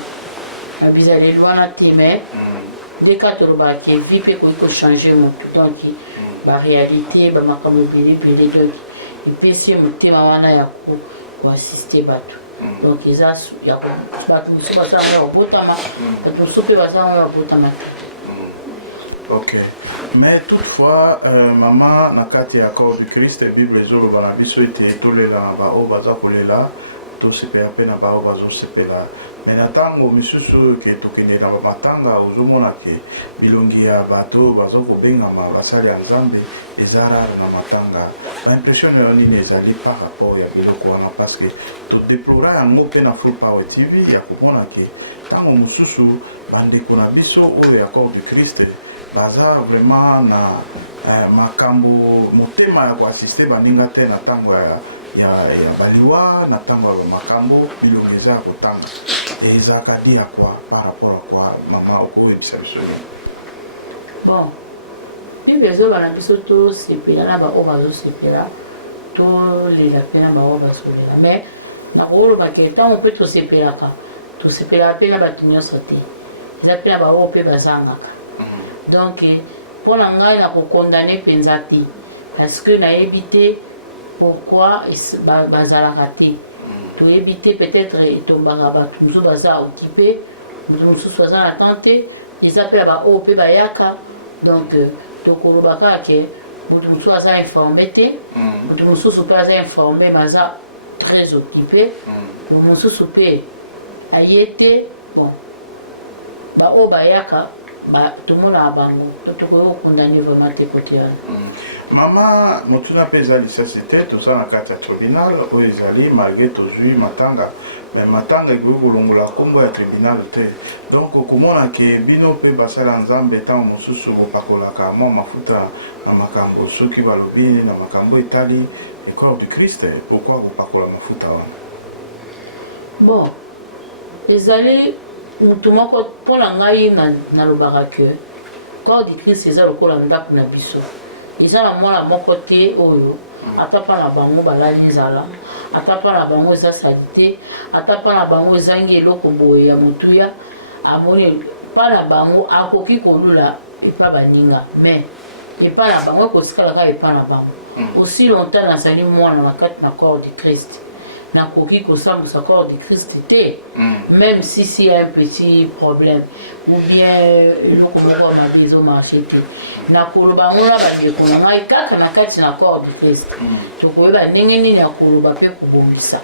bizaleli wana te mais nde ka tolobaka ke vie mpe koki kochange motu donc baréalité bamakambo ebele donc epesi ye motema wana ya koassiste bato. Donc ils ont ya ko bato musu bazanga ya botama bato musu pe bazanga ya botama. Ok. Mais toutefois, maman, na kati ya corps du Christ, Bible ezoloba na biso ete tolela na bao baza kolela, tosepela mpe na bao bazosepela. Mais na ntango misusu oyo ke tokende na bamatanga ozomona ke bilongi ya bato baza kobengama basali ya Nzambe eza rare na matanga. Baimpression na yo nini ezali par rapport ya biloko wana parce que todeplora yango mpe na Full Power TV ya komona ke ntango mosusu bandeko na biso oyo ya corps du Christ baza vraiment na makambo motema ya koasiste baninga te na ntango ya baliwa na ntango ya makambo bilongi eza ya kotanga ezalaka di ya kwa par rapport a kwa mama okoyebisa biso nini. Bon, bible ezoloba na biso tosepela na bao bazosepela tolela mpe na bao bazolela mais nakoloba ke ntango mpe tosepelaka mpe na bato nyonso te eza mpe na bao mpe bazangaka. Donc mpo na ngai na kokondane mpenza te parce que nayebi te pourquoi bazalaka te toyebi te peut-être etombaka bato mosusu baza occupé mosusu baza na temps te eza mpe na bao mpe bayaka donc tokoloba kaka ke moto mosusu aza informé te moto mosusu mpe aza informé baza très occupé mosusu mpe aye te bon bao bayaka tomona bango tokoki kokondane vraiment te kote wana. Mama motuna mpe eza lisasi te toza na kati ya tribunal oyo ezali malgré tozwi matanga mais matanga ekoki kolongola nkombo ya tribunal te donc okomona ke bino mpe basala Nzambe ntango mosusu bopakolaka mwa mafuta na makambo soki balobi na makambo etali le corps du Christ pourquoi bopakola mafuta wana? Bon ezali mutu moko mpo na ngai nalobaka ke corps du Christ eza lokola ndako na biso eza na mwana moko te oyo ata mpa na bango balali nzala ata mpa na bango eza sali te ata mpa na bango ezangi eloko boye ya motuya amoni mpa na bango akoki kolula epa baninga mais epa na bango ekosikalaka epa na bango aussi longtemps nazali mwana na kati na corps du Christ nakoki kosambwisa corps du Christ te même si s'il y a un petit problème ou bien eloko moko ya mabi ezomarche te nakoloba ngo na bandeko na ngai kaka na kati na corps du Christ tokoyeba ndenge nini ya koloba mpe kobomisa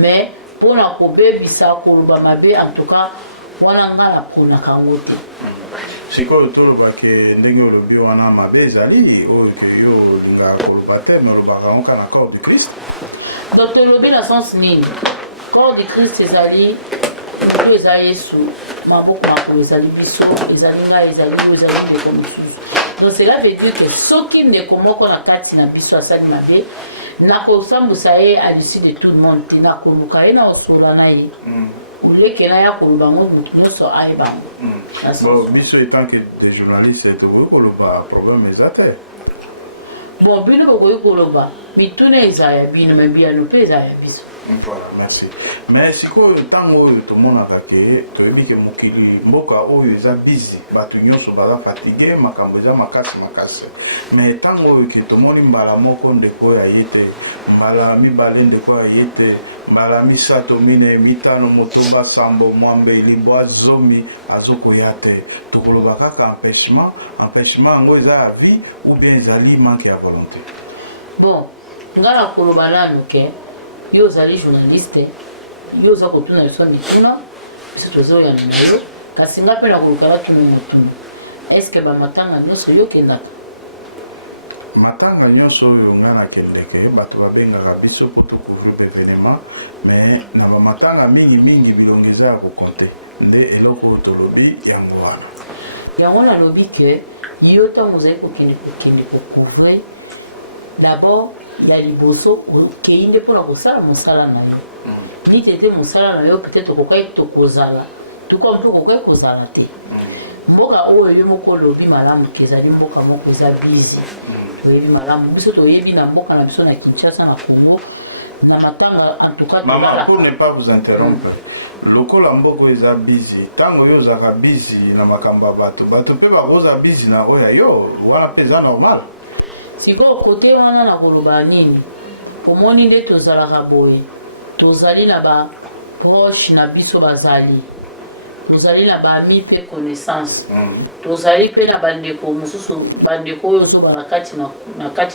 mais mpo na kobebisa koloba mabe en tout cas wana nga naponaka yango te. Sikoyo tolobake ndenge olobi wana mabe ezali oyo yo olingaka koloba te mais olobaka ngo na corps du Christ. Donc tolobi na sens nini corps du Christ ezali motu eza Yesu maboko makolo ezali biso ezali ngai ezali yo ezali ndeko mosusu donc cela veut dire que soki ndeko moko na kati na biso asali mabe nakosambwisa ye à l'issue de tout le monde te nakoluka ye na osola na ye oleke na ya koloba ngo motu nyonso ayeba ngo. Biso etant que des journalistes tokoki koloba problème eza te. Bon bino bokoki koloba mituna eza ya bino me biyano mpe eza ya biso. Voilà, merci. Mais sikoyo ntango oyo tomonaka ke toyebi ke mokili mboka oyo eza busy bato nyonso baza fatigue makambo eza makasi mais ntango oyo ke tomoni mbala moko ndeko ya ye te mbala mibale ndeko ya ye te mbala misato mine mitano motomba sambo mwambe limbwa zomi azokoya te tokoloba kaka empêchement yango eza ya vie ou bien ezali manque ya volonté. Bon nga nakoloba nanu ke yo ozali journaliste yo oza kotuna biso mituna biso tozoyana na yo kasi nga mpe nakolukaka tunu motuna estce bamatanga nyonso yokendaka? Matanga nyonso oyo nga nakendeke bato babengaka biso po tokouvrir pepenema mais na bamatanga mingi bilongo eza ya kokonte nde eloko oyo tolobi yango wana. Yango nalobi ke yo ntango ozali kokende kocouvrir d'abord ya liboso okei nde mpona kosala mosala na yo niti ete mosala na yo peut-être okokai tokozala tuka mpe okokai kozala te mboka oyo yo moko olobi malamu ke ezali mboka moko eza busy toyebi malamu biso toyebi na mboka na biso na Kinshasa na Congo na matanga en tout cas. Maman, pour ne pas vous interrompre, lokola mboko eza busy ntango yo ozaka busy na makambo ya bato mpe bakoza busy na oyo yo wana mpe eza normal. Sikoyo kote wana na koloba nini omoni nde tozalaka boye tozali na baproche na biso bazali tozali na baami mpe connaissance tozali mpe na bandeko mosusu bandeko oyo ozoba na kati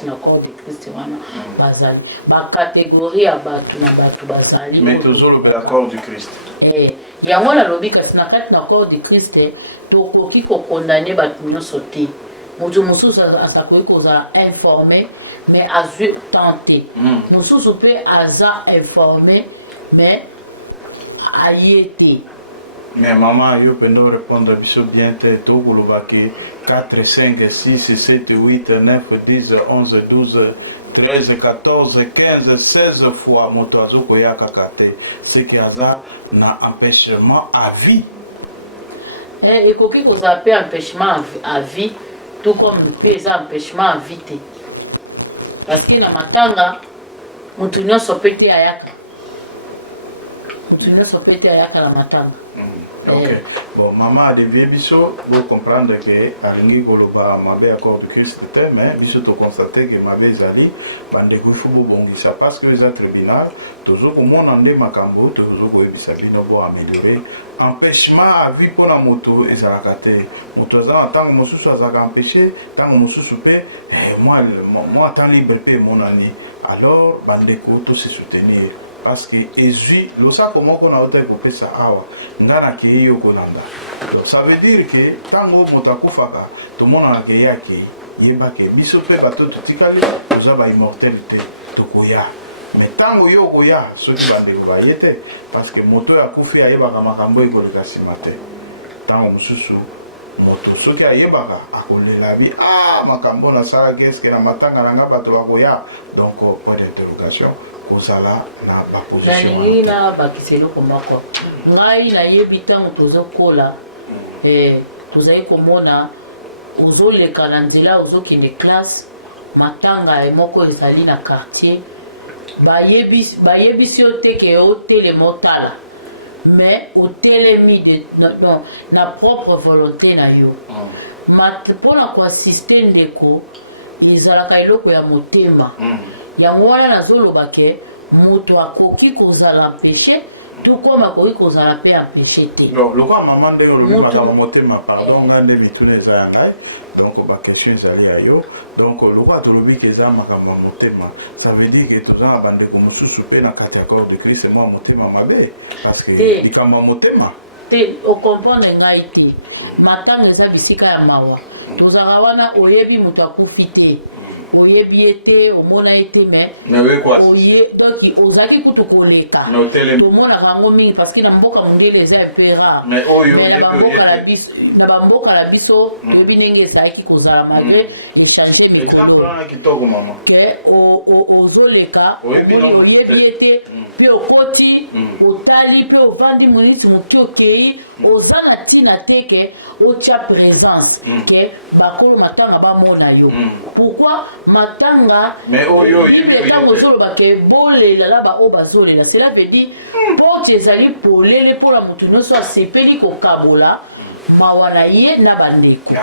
na corps de Christ wana bazali bakategorie ya bato na bato bazali mais tozolobela corps du Christ yango nalobi kasi na kati na corps de Christ tokoki kokondane bato nyonso te moto mosusu asakoki kozala informé mais azwi tenté mosusu mpe aza informé mais aye te. Mais maman, yo peux répondre biso bien te to bolobaki 4, 5, 6, 7, 8, 9, 10, 11, 12, 13, 14, 15, 16 fois moto azokoya kaka te. C'est que aza na empêchement à vie. Ekoki kozala mpe empêchement à vie tout comme mpe eza empêchement à vie te. Parce que na matanga moto nyonso mpe te ayaka. Moto nyonso mpe te ayaka na matanga. Ok. Bon, maman a dévié biso, vous comprendre que alingi koloba mabe accord du Christ te, mais biso to constater que mabe zali bandeko fubo bongisa parce que les tribunal toujours pour mon ande makambo toujours ko ebisa bino bo améliorer empêchement à vie pour la moto ezalaka te moto za tango mosusu azaka empêcher tango mosusu pe moi temps libre pe mon ani alors bandeko to se soutenir parce que ezui losa comment qu'on a autant pour ça awa ngana ke yo konanda ça veut dire que tango motakufaka to mona ke yake yeba ke biso pe bato tutikali za ba immortalité to koya mais tango yo koya soki bande ko bayete parce que moto ya kufi ayeba kama makambo ekoleka simate tango mususu moto soki ayebaka akolela bi makambo na sala qu'est-ce que na matanga nanga bato bakoya donc point d'interrogation kozala na baposition nalingi na bakisa eloko moko ngai nayebi ntango tozokola tozali komona ozoleka na nzela ozokende classe matanga moko ezali na quartier bayebisi yo te ke otelema otala mais otelemi na propre volonté na yo mpona koasiste ndeko ezalaka eloko ya motema yango wana nazoloba ke moto akoki kozala mpeshe tout comme akoki kozala mpe empeshe te lokola mama ndenge olobimaka motema pardon nga nde mituna eza ya ngai donc baquestion ezali ya yo donc lokola tolobi ke eza makambo ya motema ça veut dire ke toza na bandeko mosusu mpe na kati ya corps de Christ mwa motema mabe parce que likambo ya motema te okomprendre ngai te matanga eza bisika ya mawa tozala wana oyebi moto akufi te oyebi ye te omona ye te mais ozalaki kutu koleka tomonaka yango mingi parce que na mboka mondele eza mpe rare na bamboka na biso oyebi ndenge ezalaki kozala mabe échange ke ozoleka oyebi ye te mpe okoti otali mpe ovandi monisi moki okei oza na ntina te ke otya présence ke bakolo matanga bamona yo pourquoi matanga ntango ozoloba ke bolela na baoyo bazolela cela veut dire porte ezali polele mpona motu nyonso asepeli kokabola mawa na ye na bandeko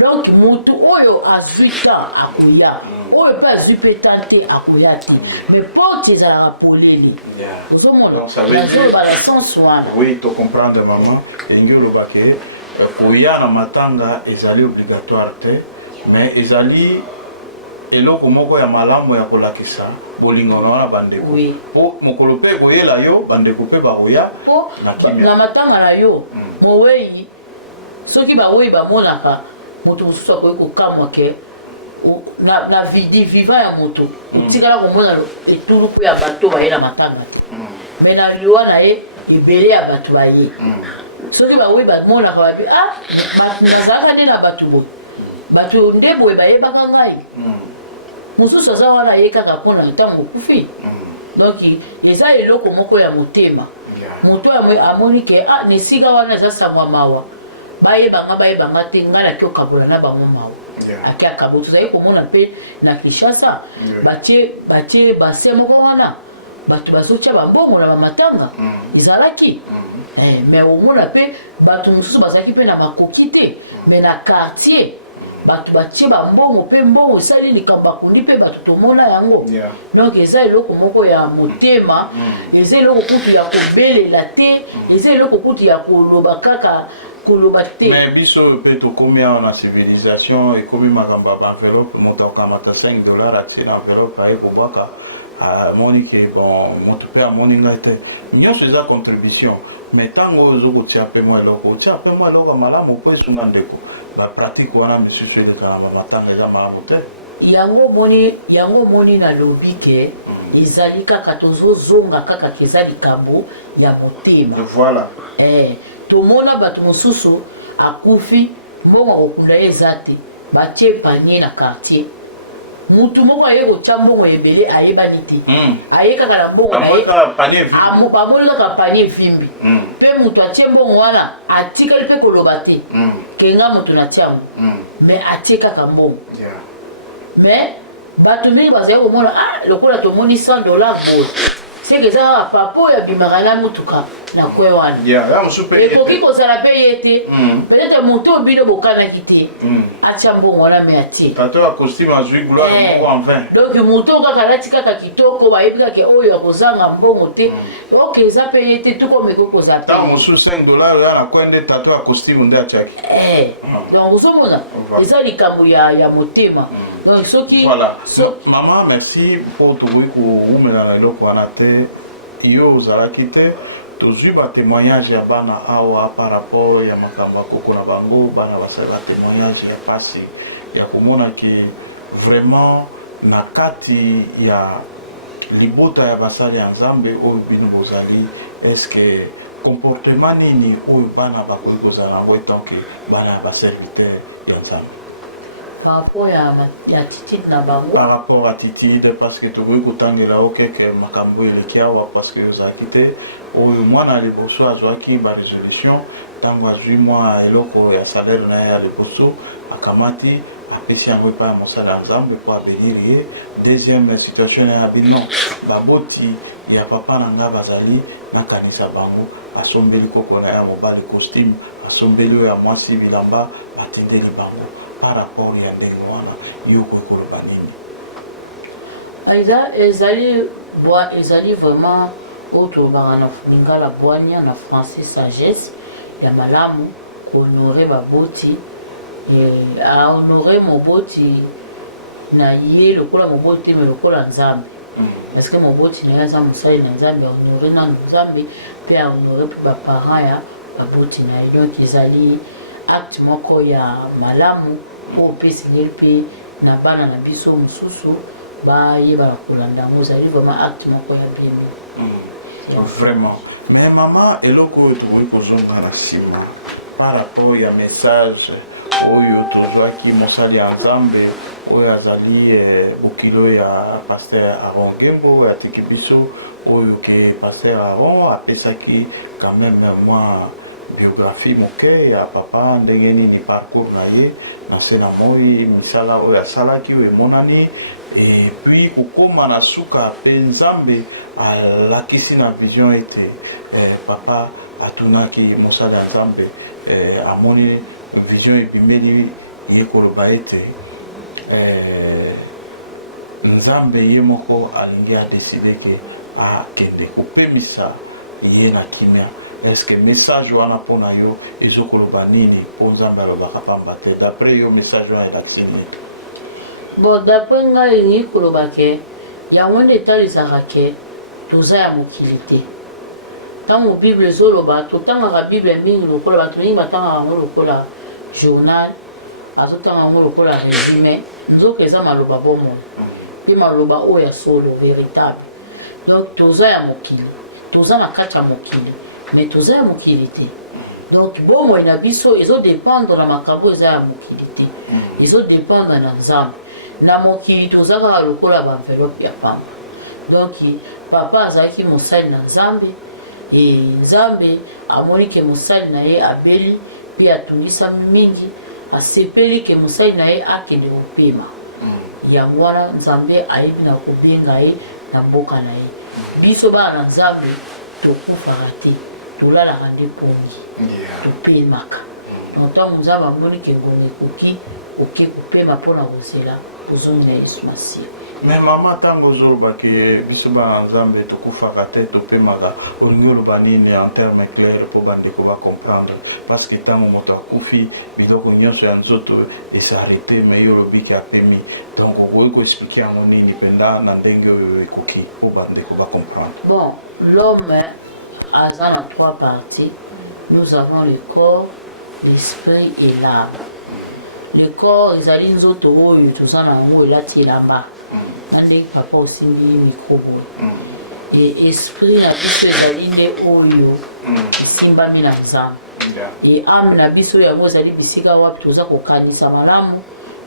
donc motu oyo azwi tan akoya oyo mpe azwi mpe tan te akoya te mais porte ezalaka polele ozomona nazoloba na sens wana oui to comprendre maman elingi oloba ke koya na matanga ezali obligatoire te mais ezali eloko moko ya malamu ya kolakisa bolingano wana bandeko po mokolo mpe koyela yo bandeko mpe bakoya na matanga na yo mowei soki bawei bamonaka moto mosusu akoki kokamwa ke na vivant ya moto otikala komona etulu mpo ya bato baye na matanga te me na liwa na ye ebele ya bato baye soki bawei bamonaka babi nazalaka nde na bato boye bato nde boye bayebaka ngai mosusu aza wana ye kaka mpona ntango okufi donc eza eloko moko ya motema moto amoni ke na esika wana eza sangwa mawa bayebanga te ngai naki okabola na bango mawa ake akabo tozali komona mpe na Kinshasa batie base moko wana bato bazotya bambongo na bamatanga ezalaki mais omona mpe bato mosusu bazalaki mpe na makoki te mais na quartier bato batie bambongo mpe mbongo esali likambo akundi mpe bato tomona yango donc eza eloko moko ya motema eza eloko kutu ya kobelela te eza eloko kutu ya koloba kaka koloba te mais biso mpe tokomi awa na civilisation ekomi makambo ya baenveloppe moto akamata $5 atie na enveloppe aye kobwaka amoni ke bon moto mpe amoni ngai te nyonso eza contribution mais ntango oyo ozokotia mpe mwa eloko otia mpe mwa eloko malamu mpo esunga ndeko bapratique wana misusu elekaka mamatanga eza malamu te yango moni nalobi ke ezali kaka tozozonga kaka eza likambo ya motema voilà tomona bato mosusu akufi mbongo akokunda ye eza te batie panier na quartier mutu moko aye kotia mbongo ebele ayebani te aye kaka na mbongo na ye bamoni kaka panier efimbi mpe mutu atie mbongo wana atikali mpe koloba te kenga moto natiango mais atie kaka mbongo mais bato mingi bazali komona lokola tomoni $100 boye seke eza kaka papa oyo abimaka na mutuka na kwe wana ekoki kozala mpe ye te peut-être moto obino bokanaki te atia mbongo wana me atie donc moto kaka alati kaka kitoko bayebi kaka oyo akozanga mbongo te ok eza mpe ye te tukomeko kozala donc ozomona eza likambo ya motema donc soki mama merci mpo tokoki koumela na eloko wana te yo ozalaki te tozwi batémoignage ya bana awa par rapport ya makambo ya koko na bango bana basala témoignage ya pasi ya komona ke vraiment na kati ya libota ya basali ya nzambe oyo bino bozali eske comportement nini oyo bana bakoki kozala nango etanke bana ya baserviteur ya nzambe par rapport ya attitude na bango par rapport attitude parce que tokoki kotangela okeke makambo eleki awa parce que ozalaki te oyo mwana liboso azwaki barésolution ntango azwi mwa eloko ya salaire na ye ya liboso akamati apesi yango epai ya mosala ya nzambe mpo abeyiri ye deuxième situation ya bino baboti ya papa na nga bazali nakanisa bango asombeli koko na ya mobali costume asombeli oyo ya mwasi bilamba batindeli bango par rapport ya ndenge wana yoko ekoloba nini ezali vraiment oyo tolobaka na lingala bwania na français sagesse ya malamu kohonore baboti ahonore moboti na ye lokola moboti me lokola nzambe parce que moboti na ye aza mosali na nzambe ahonore nano nzambe mpe ahonore mpe baparent ya baboti na ye donc ezali acte moko ya malamu po opesingeli mpe na bana na biso mosusu bayebana kolanda yango ezali vraiment acte moko ya bien vraiment mais mama eloko oyo tokoki kozonga na nsima par rapport ya message oyo tozwaki mosali ya nzambe oyo azali bokilo ya paster Aron Gembo oyo atiki biso oyo ke paster Aron apesaki quand même mwa biographie moke ya papa ndenge nini parcours na ye na se na moi misala oyo asalaki oyo emonani et puis kokoma na suka mpe nzambe alakisi na vision ete papa atunaki mosala ya nzambe amoni vision ebimeli ye koloba ete nzambe ye moko alingi adeside ke akende kopemisa ye na kimia eske message wana mpona yo ezokoloba nini mpo nzambe alobaka pamba te d'après yo message wana elakisi nini bon d'après ngai elingi koloba ke yango nde etalisaka ke toza ya mokili te ntango bible ezoloba totangaka bible mingi lokola bato mingi batangaka yango lokola journal azotanga yango lokola résumé nzoka eza maloba bomona mpe maloba oyo ya solo véritable donc toza ya mokili toza na kati ya mokili mais toza ya mokili te donc bomoi na biso ezodépendre na makambo eza ya mokili te ezodépendre na nzambe na mokili toza kaka lokola baenveloppe ya pamba donc papa azalaki mosali na nzambe nzambe amoni ke mosali na ye abeli mpe atungisami mingi asepeli ke mosali na ye akende kopema yango wana nzambe ayebi na kobenga ye na mboka na ye biso bana na nzambe tokufaka te tolalaka nde pongi topemaka donc ntango nzambe amoni ke ngonga ekoki oke kopema mpona kozela ozongi na yesu masiya. Mais maman tango ozoloba ke biso banzambe tokufaka te topemaka olingi oloba nini en terme clair mpo bandeko bacomprendre parce que ntango moto akufi biloko nyonso ya nzoto esarete me yo olobi ke apemi donc okoki koexplike yango nini mpenza na ndenge oyo ekoki mpo bandeko bacomprendre. Bon, l'homme a dans 3 parties. Nous avons le corps, l'esprit et l'âme. Le corps, ezali nzoto oyo toza nango elati elamba nande papa osimbi microbo. Et esprit na biso ezali nde oyo esimbami na nzambe. Et âme na biso yango ezali bisika wapi toza kokanisa malamu,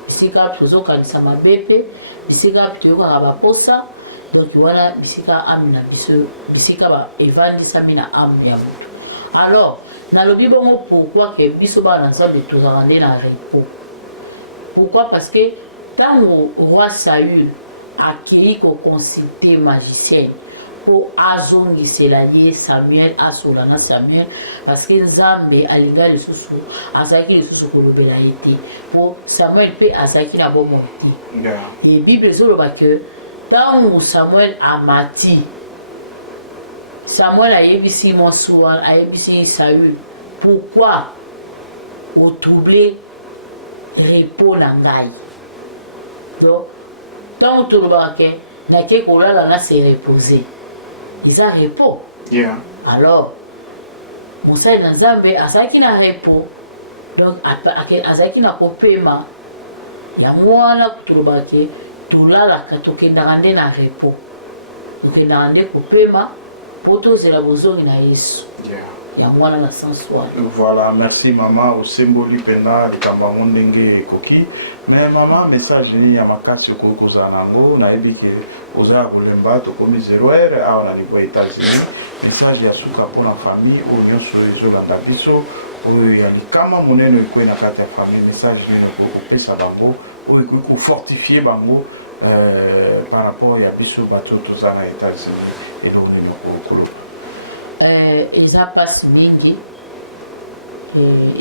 bisika wapi tozokanisa mabe mpe bisika wapi toyokaka baposa. Donc voilà bisika âme na biso bisika ba evandisami na âme ya moto. Alors nalobi bongo pourquoi que biso bana nzambe tozala nde na repos. Pourquoi? Parce que tant le roi Saül a acquis qu'on consultait magicien pour azongisela lié Samuel à Solana Samuel parce que Nzambe alinga le sous azaki le sous kolobela été pour Samuel pe azaki na bon monti. Et Bible zoloba que tant Samuel a mati Samuel a yebisi Monsoua a yebisi Saül pourquoi au troublé repos na ngai. Donc tant que tolobaka ke nake kolala na se reposer ils ont repos. Alors mosali na nzambe azalaki na repos donc azalaki na kopema yango wana tolobaka ke tolalaka tokendaka nde na repos tokendaka nde kopema mpo tozela bozongi na yesu. yango wana na sens wana. Voilà, merci maman osemboli mpenza likambo yango ndenge ekoki. Mais maman message nini ya makasi okoki kozala nango nayebi ke ozala kolemba tokomi 0 awa na niveau ya États-Unis. Message ya suka mpona famille oyo nyonso ezolanda biso oyo ya likama monene ekoki na kati ya famille. Message nini okoki kopesa bango oyo ekoki kofortifie bango par rapport ya biso bato tozala na États-Unis eloko nini okoloba. Eza place mingi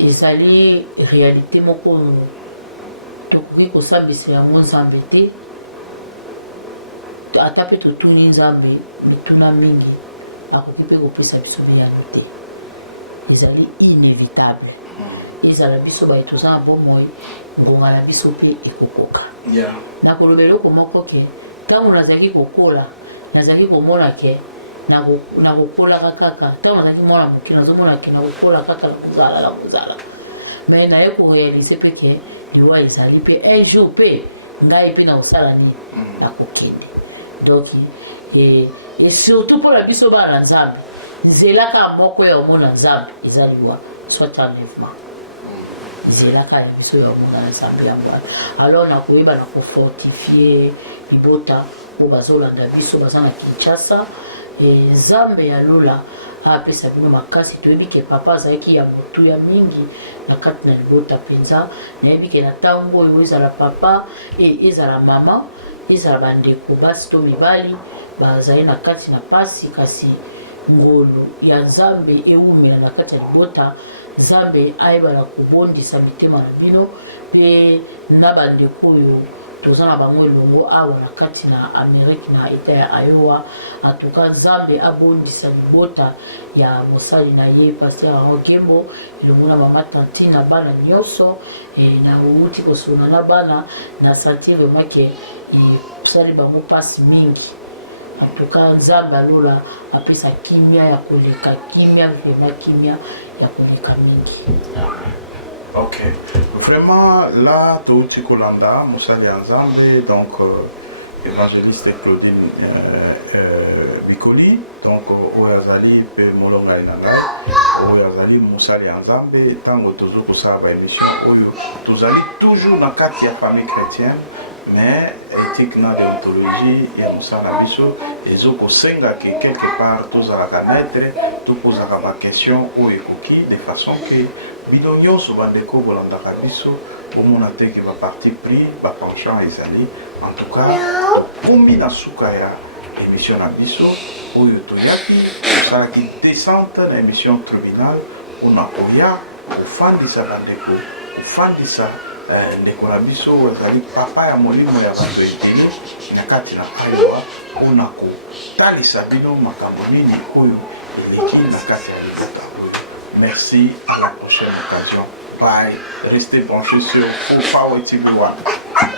ezali réalité moko tokoki kosambisa yango nzambe te ata mpe totuni nzambe mituna mingi akoki mpe kopesa biso biyano te ezali inévitable ezala biso baye toza na bomoi ngonga na biso mpe ekokoka. Nakoloba eloko moko ke ntango nazalaki kokola nazalaki komona ke nakopolaka kaka ntango nazalaki mwana moke nazomona ke nakokola kaka na kozala mais naye koréalise mpe ke liwa ezali mpe un jour mpe ngai mpe nakosala nini nakokende. Donc et surtout mpona biso bana na nzambe nzelaka moko ya omona nzambe eza liwa soit enlèvement nzelaka ya biso ya omona na nzambe yango wana. Alors nakoyeba na kofortifie libota mpo bazolanda biso baza na Kinshasa. Nzambe ya lola apesa bino makasi toyebi ke papa azalaki ya motuya mingi na kati na libota mpenza nayebi ke na ntango oyo ezala papa ezala mama ezala bandeko basi to mibali bazali na kati na pasi kasi ngolu ya nzambe eumela na kati ya libota nzambe ayebala kobondisa mitema na bino mpe na bandeko oyo toza na bango elongo awa na kati na Amérique na eta ya Iowa. En tout cas nzambe abondisa libota ya mosali na ye Pasteur Rogembo elongo na mama Tantine na bana nyonso na outi kosona na bana na sentir vraiment ke sali bango pasi mingi. En tout cas nzambe alola apesa kimia ya koleka kimia vraiment kimia ya koleka mingi. Ok, vraiment là, Touti Kolanda, Moussali Nzambe, donc évangéliste Claudine Bikoli, donc Oyazali, Molonga Inanga, Oyazali, Moussali Nzambe, Tango Tozo Kosaba émission, Tozali toujours dans la famille chrétienne, mais éthique na déontologie et Moussala Biso, et Zoko Senga qui quelque part Tozala connaître, tout pose ma question au Ekoki, de façon que bino nyonso bandeko bolandaka biso bomona te ke baparti pris bapenchant ezali en tout cas kombi na suka ya émission na biso oyo toyaki osalaki descente na émission tribunal mpona koya kofandisaka ndeko kofandisa ndeko na biso ezali papa ya molimo ya bato ebele na kati na awa mpona kotalisa bino makambo nini oyo eleki na kati ya libuta. Merci, à la prochaine occasion. Bye. Restez branchés sur Full Power TV 1.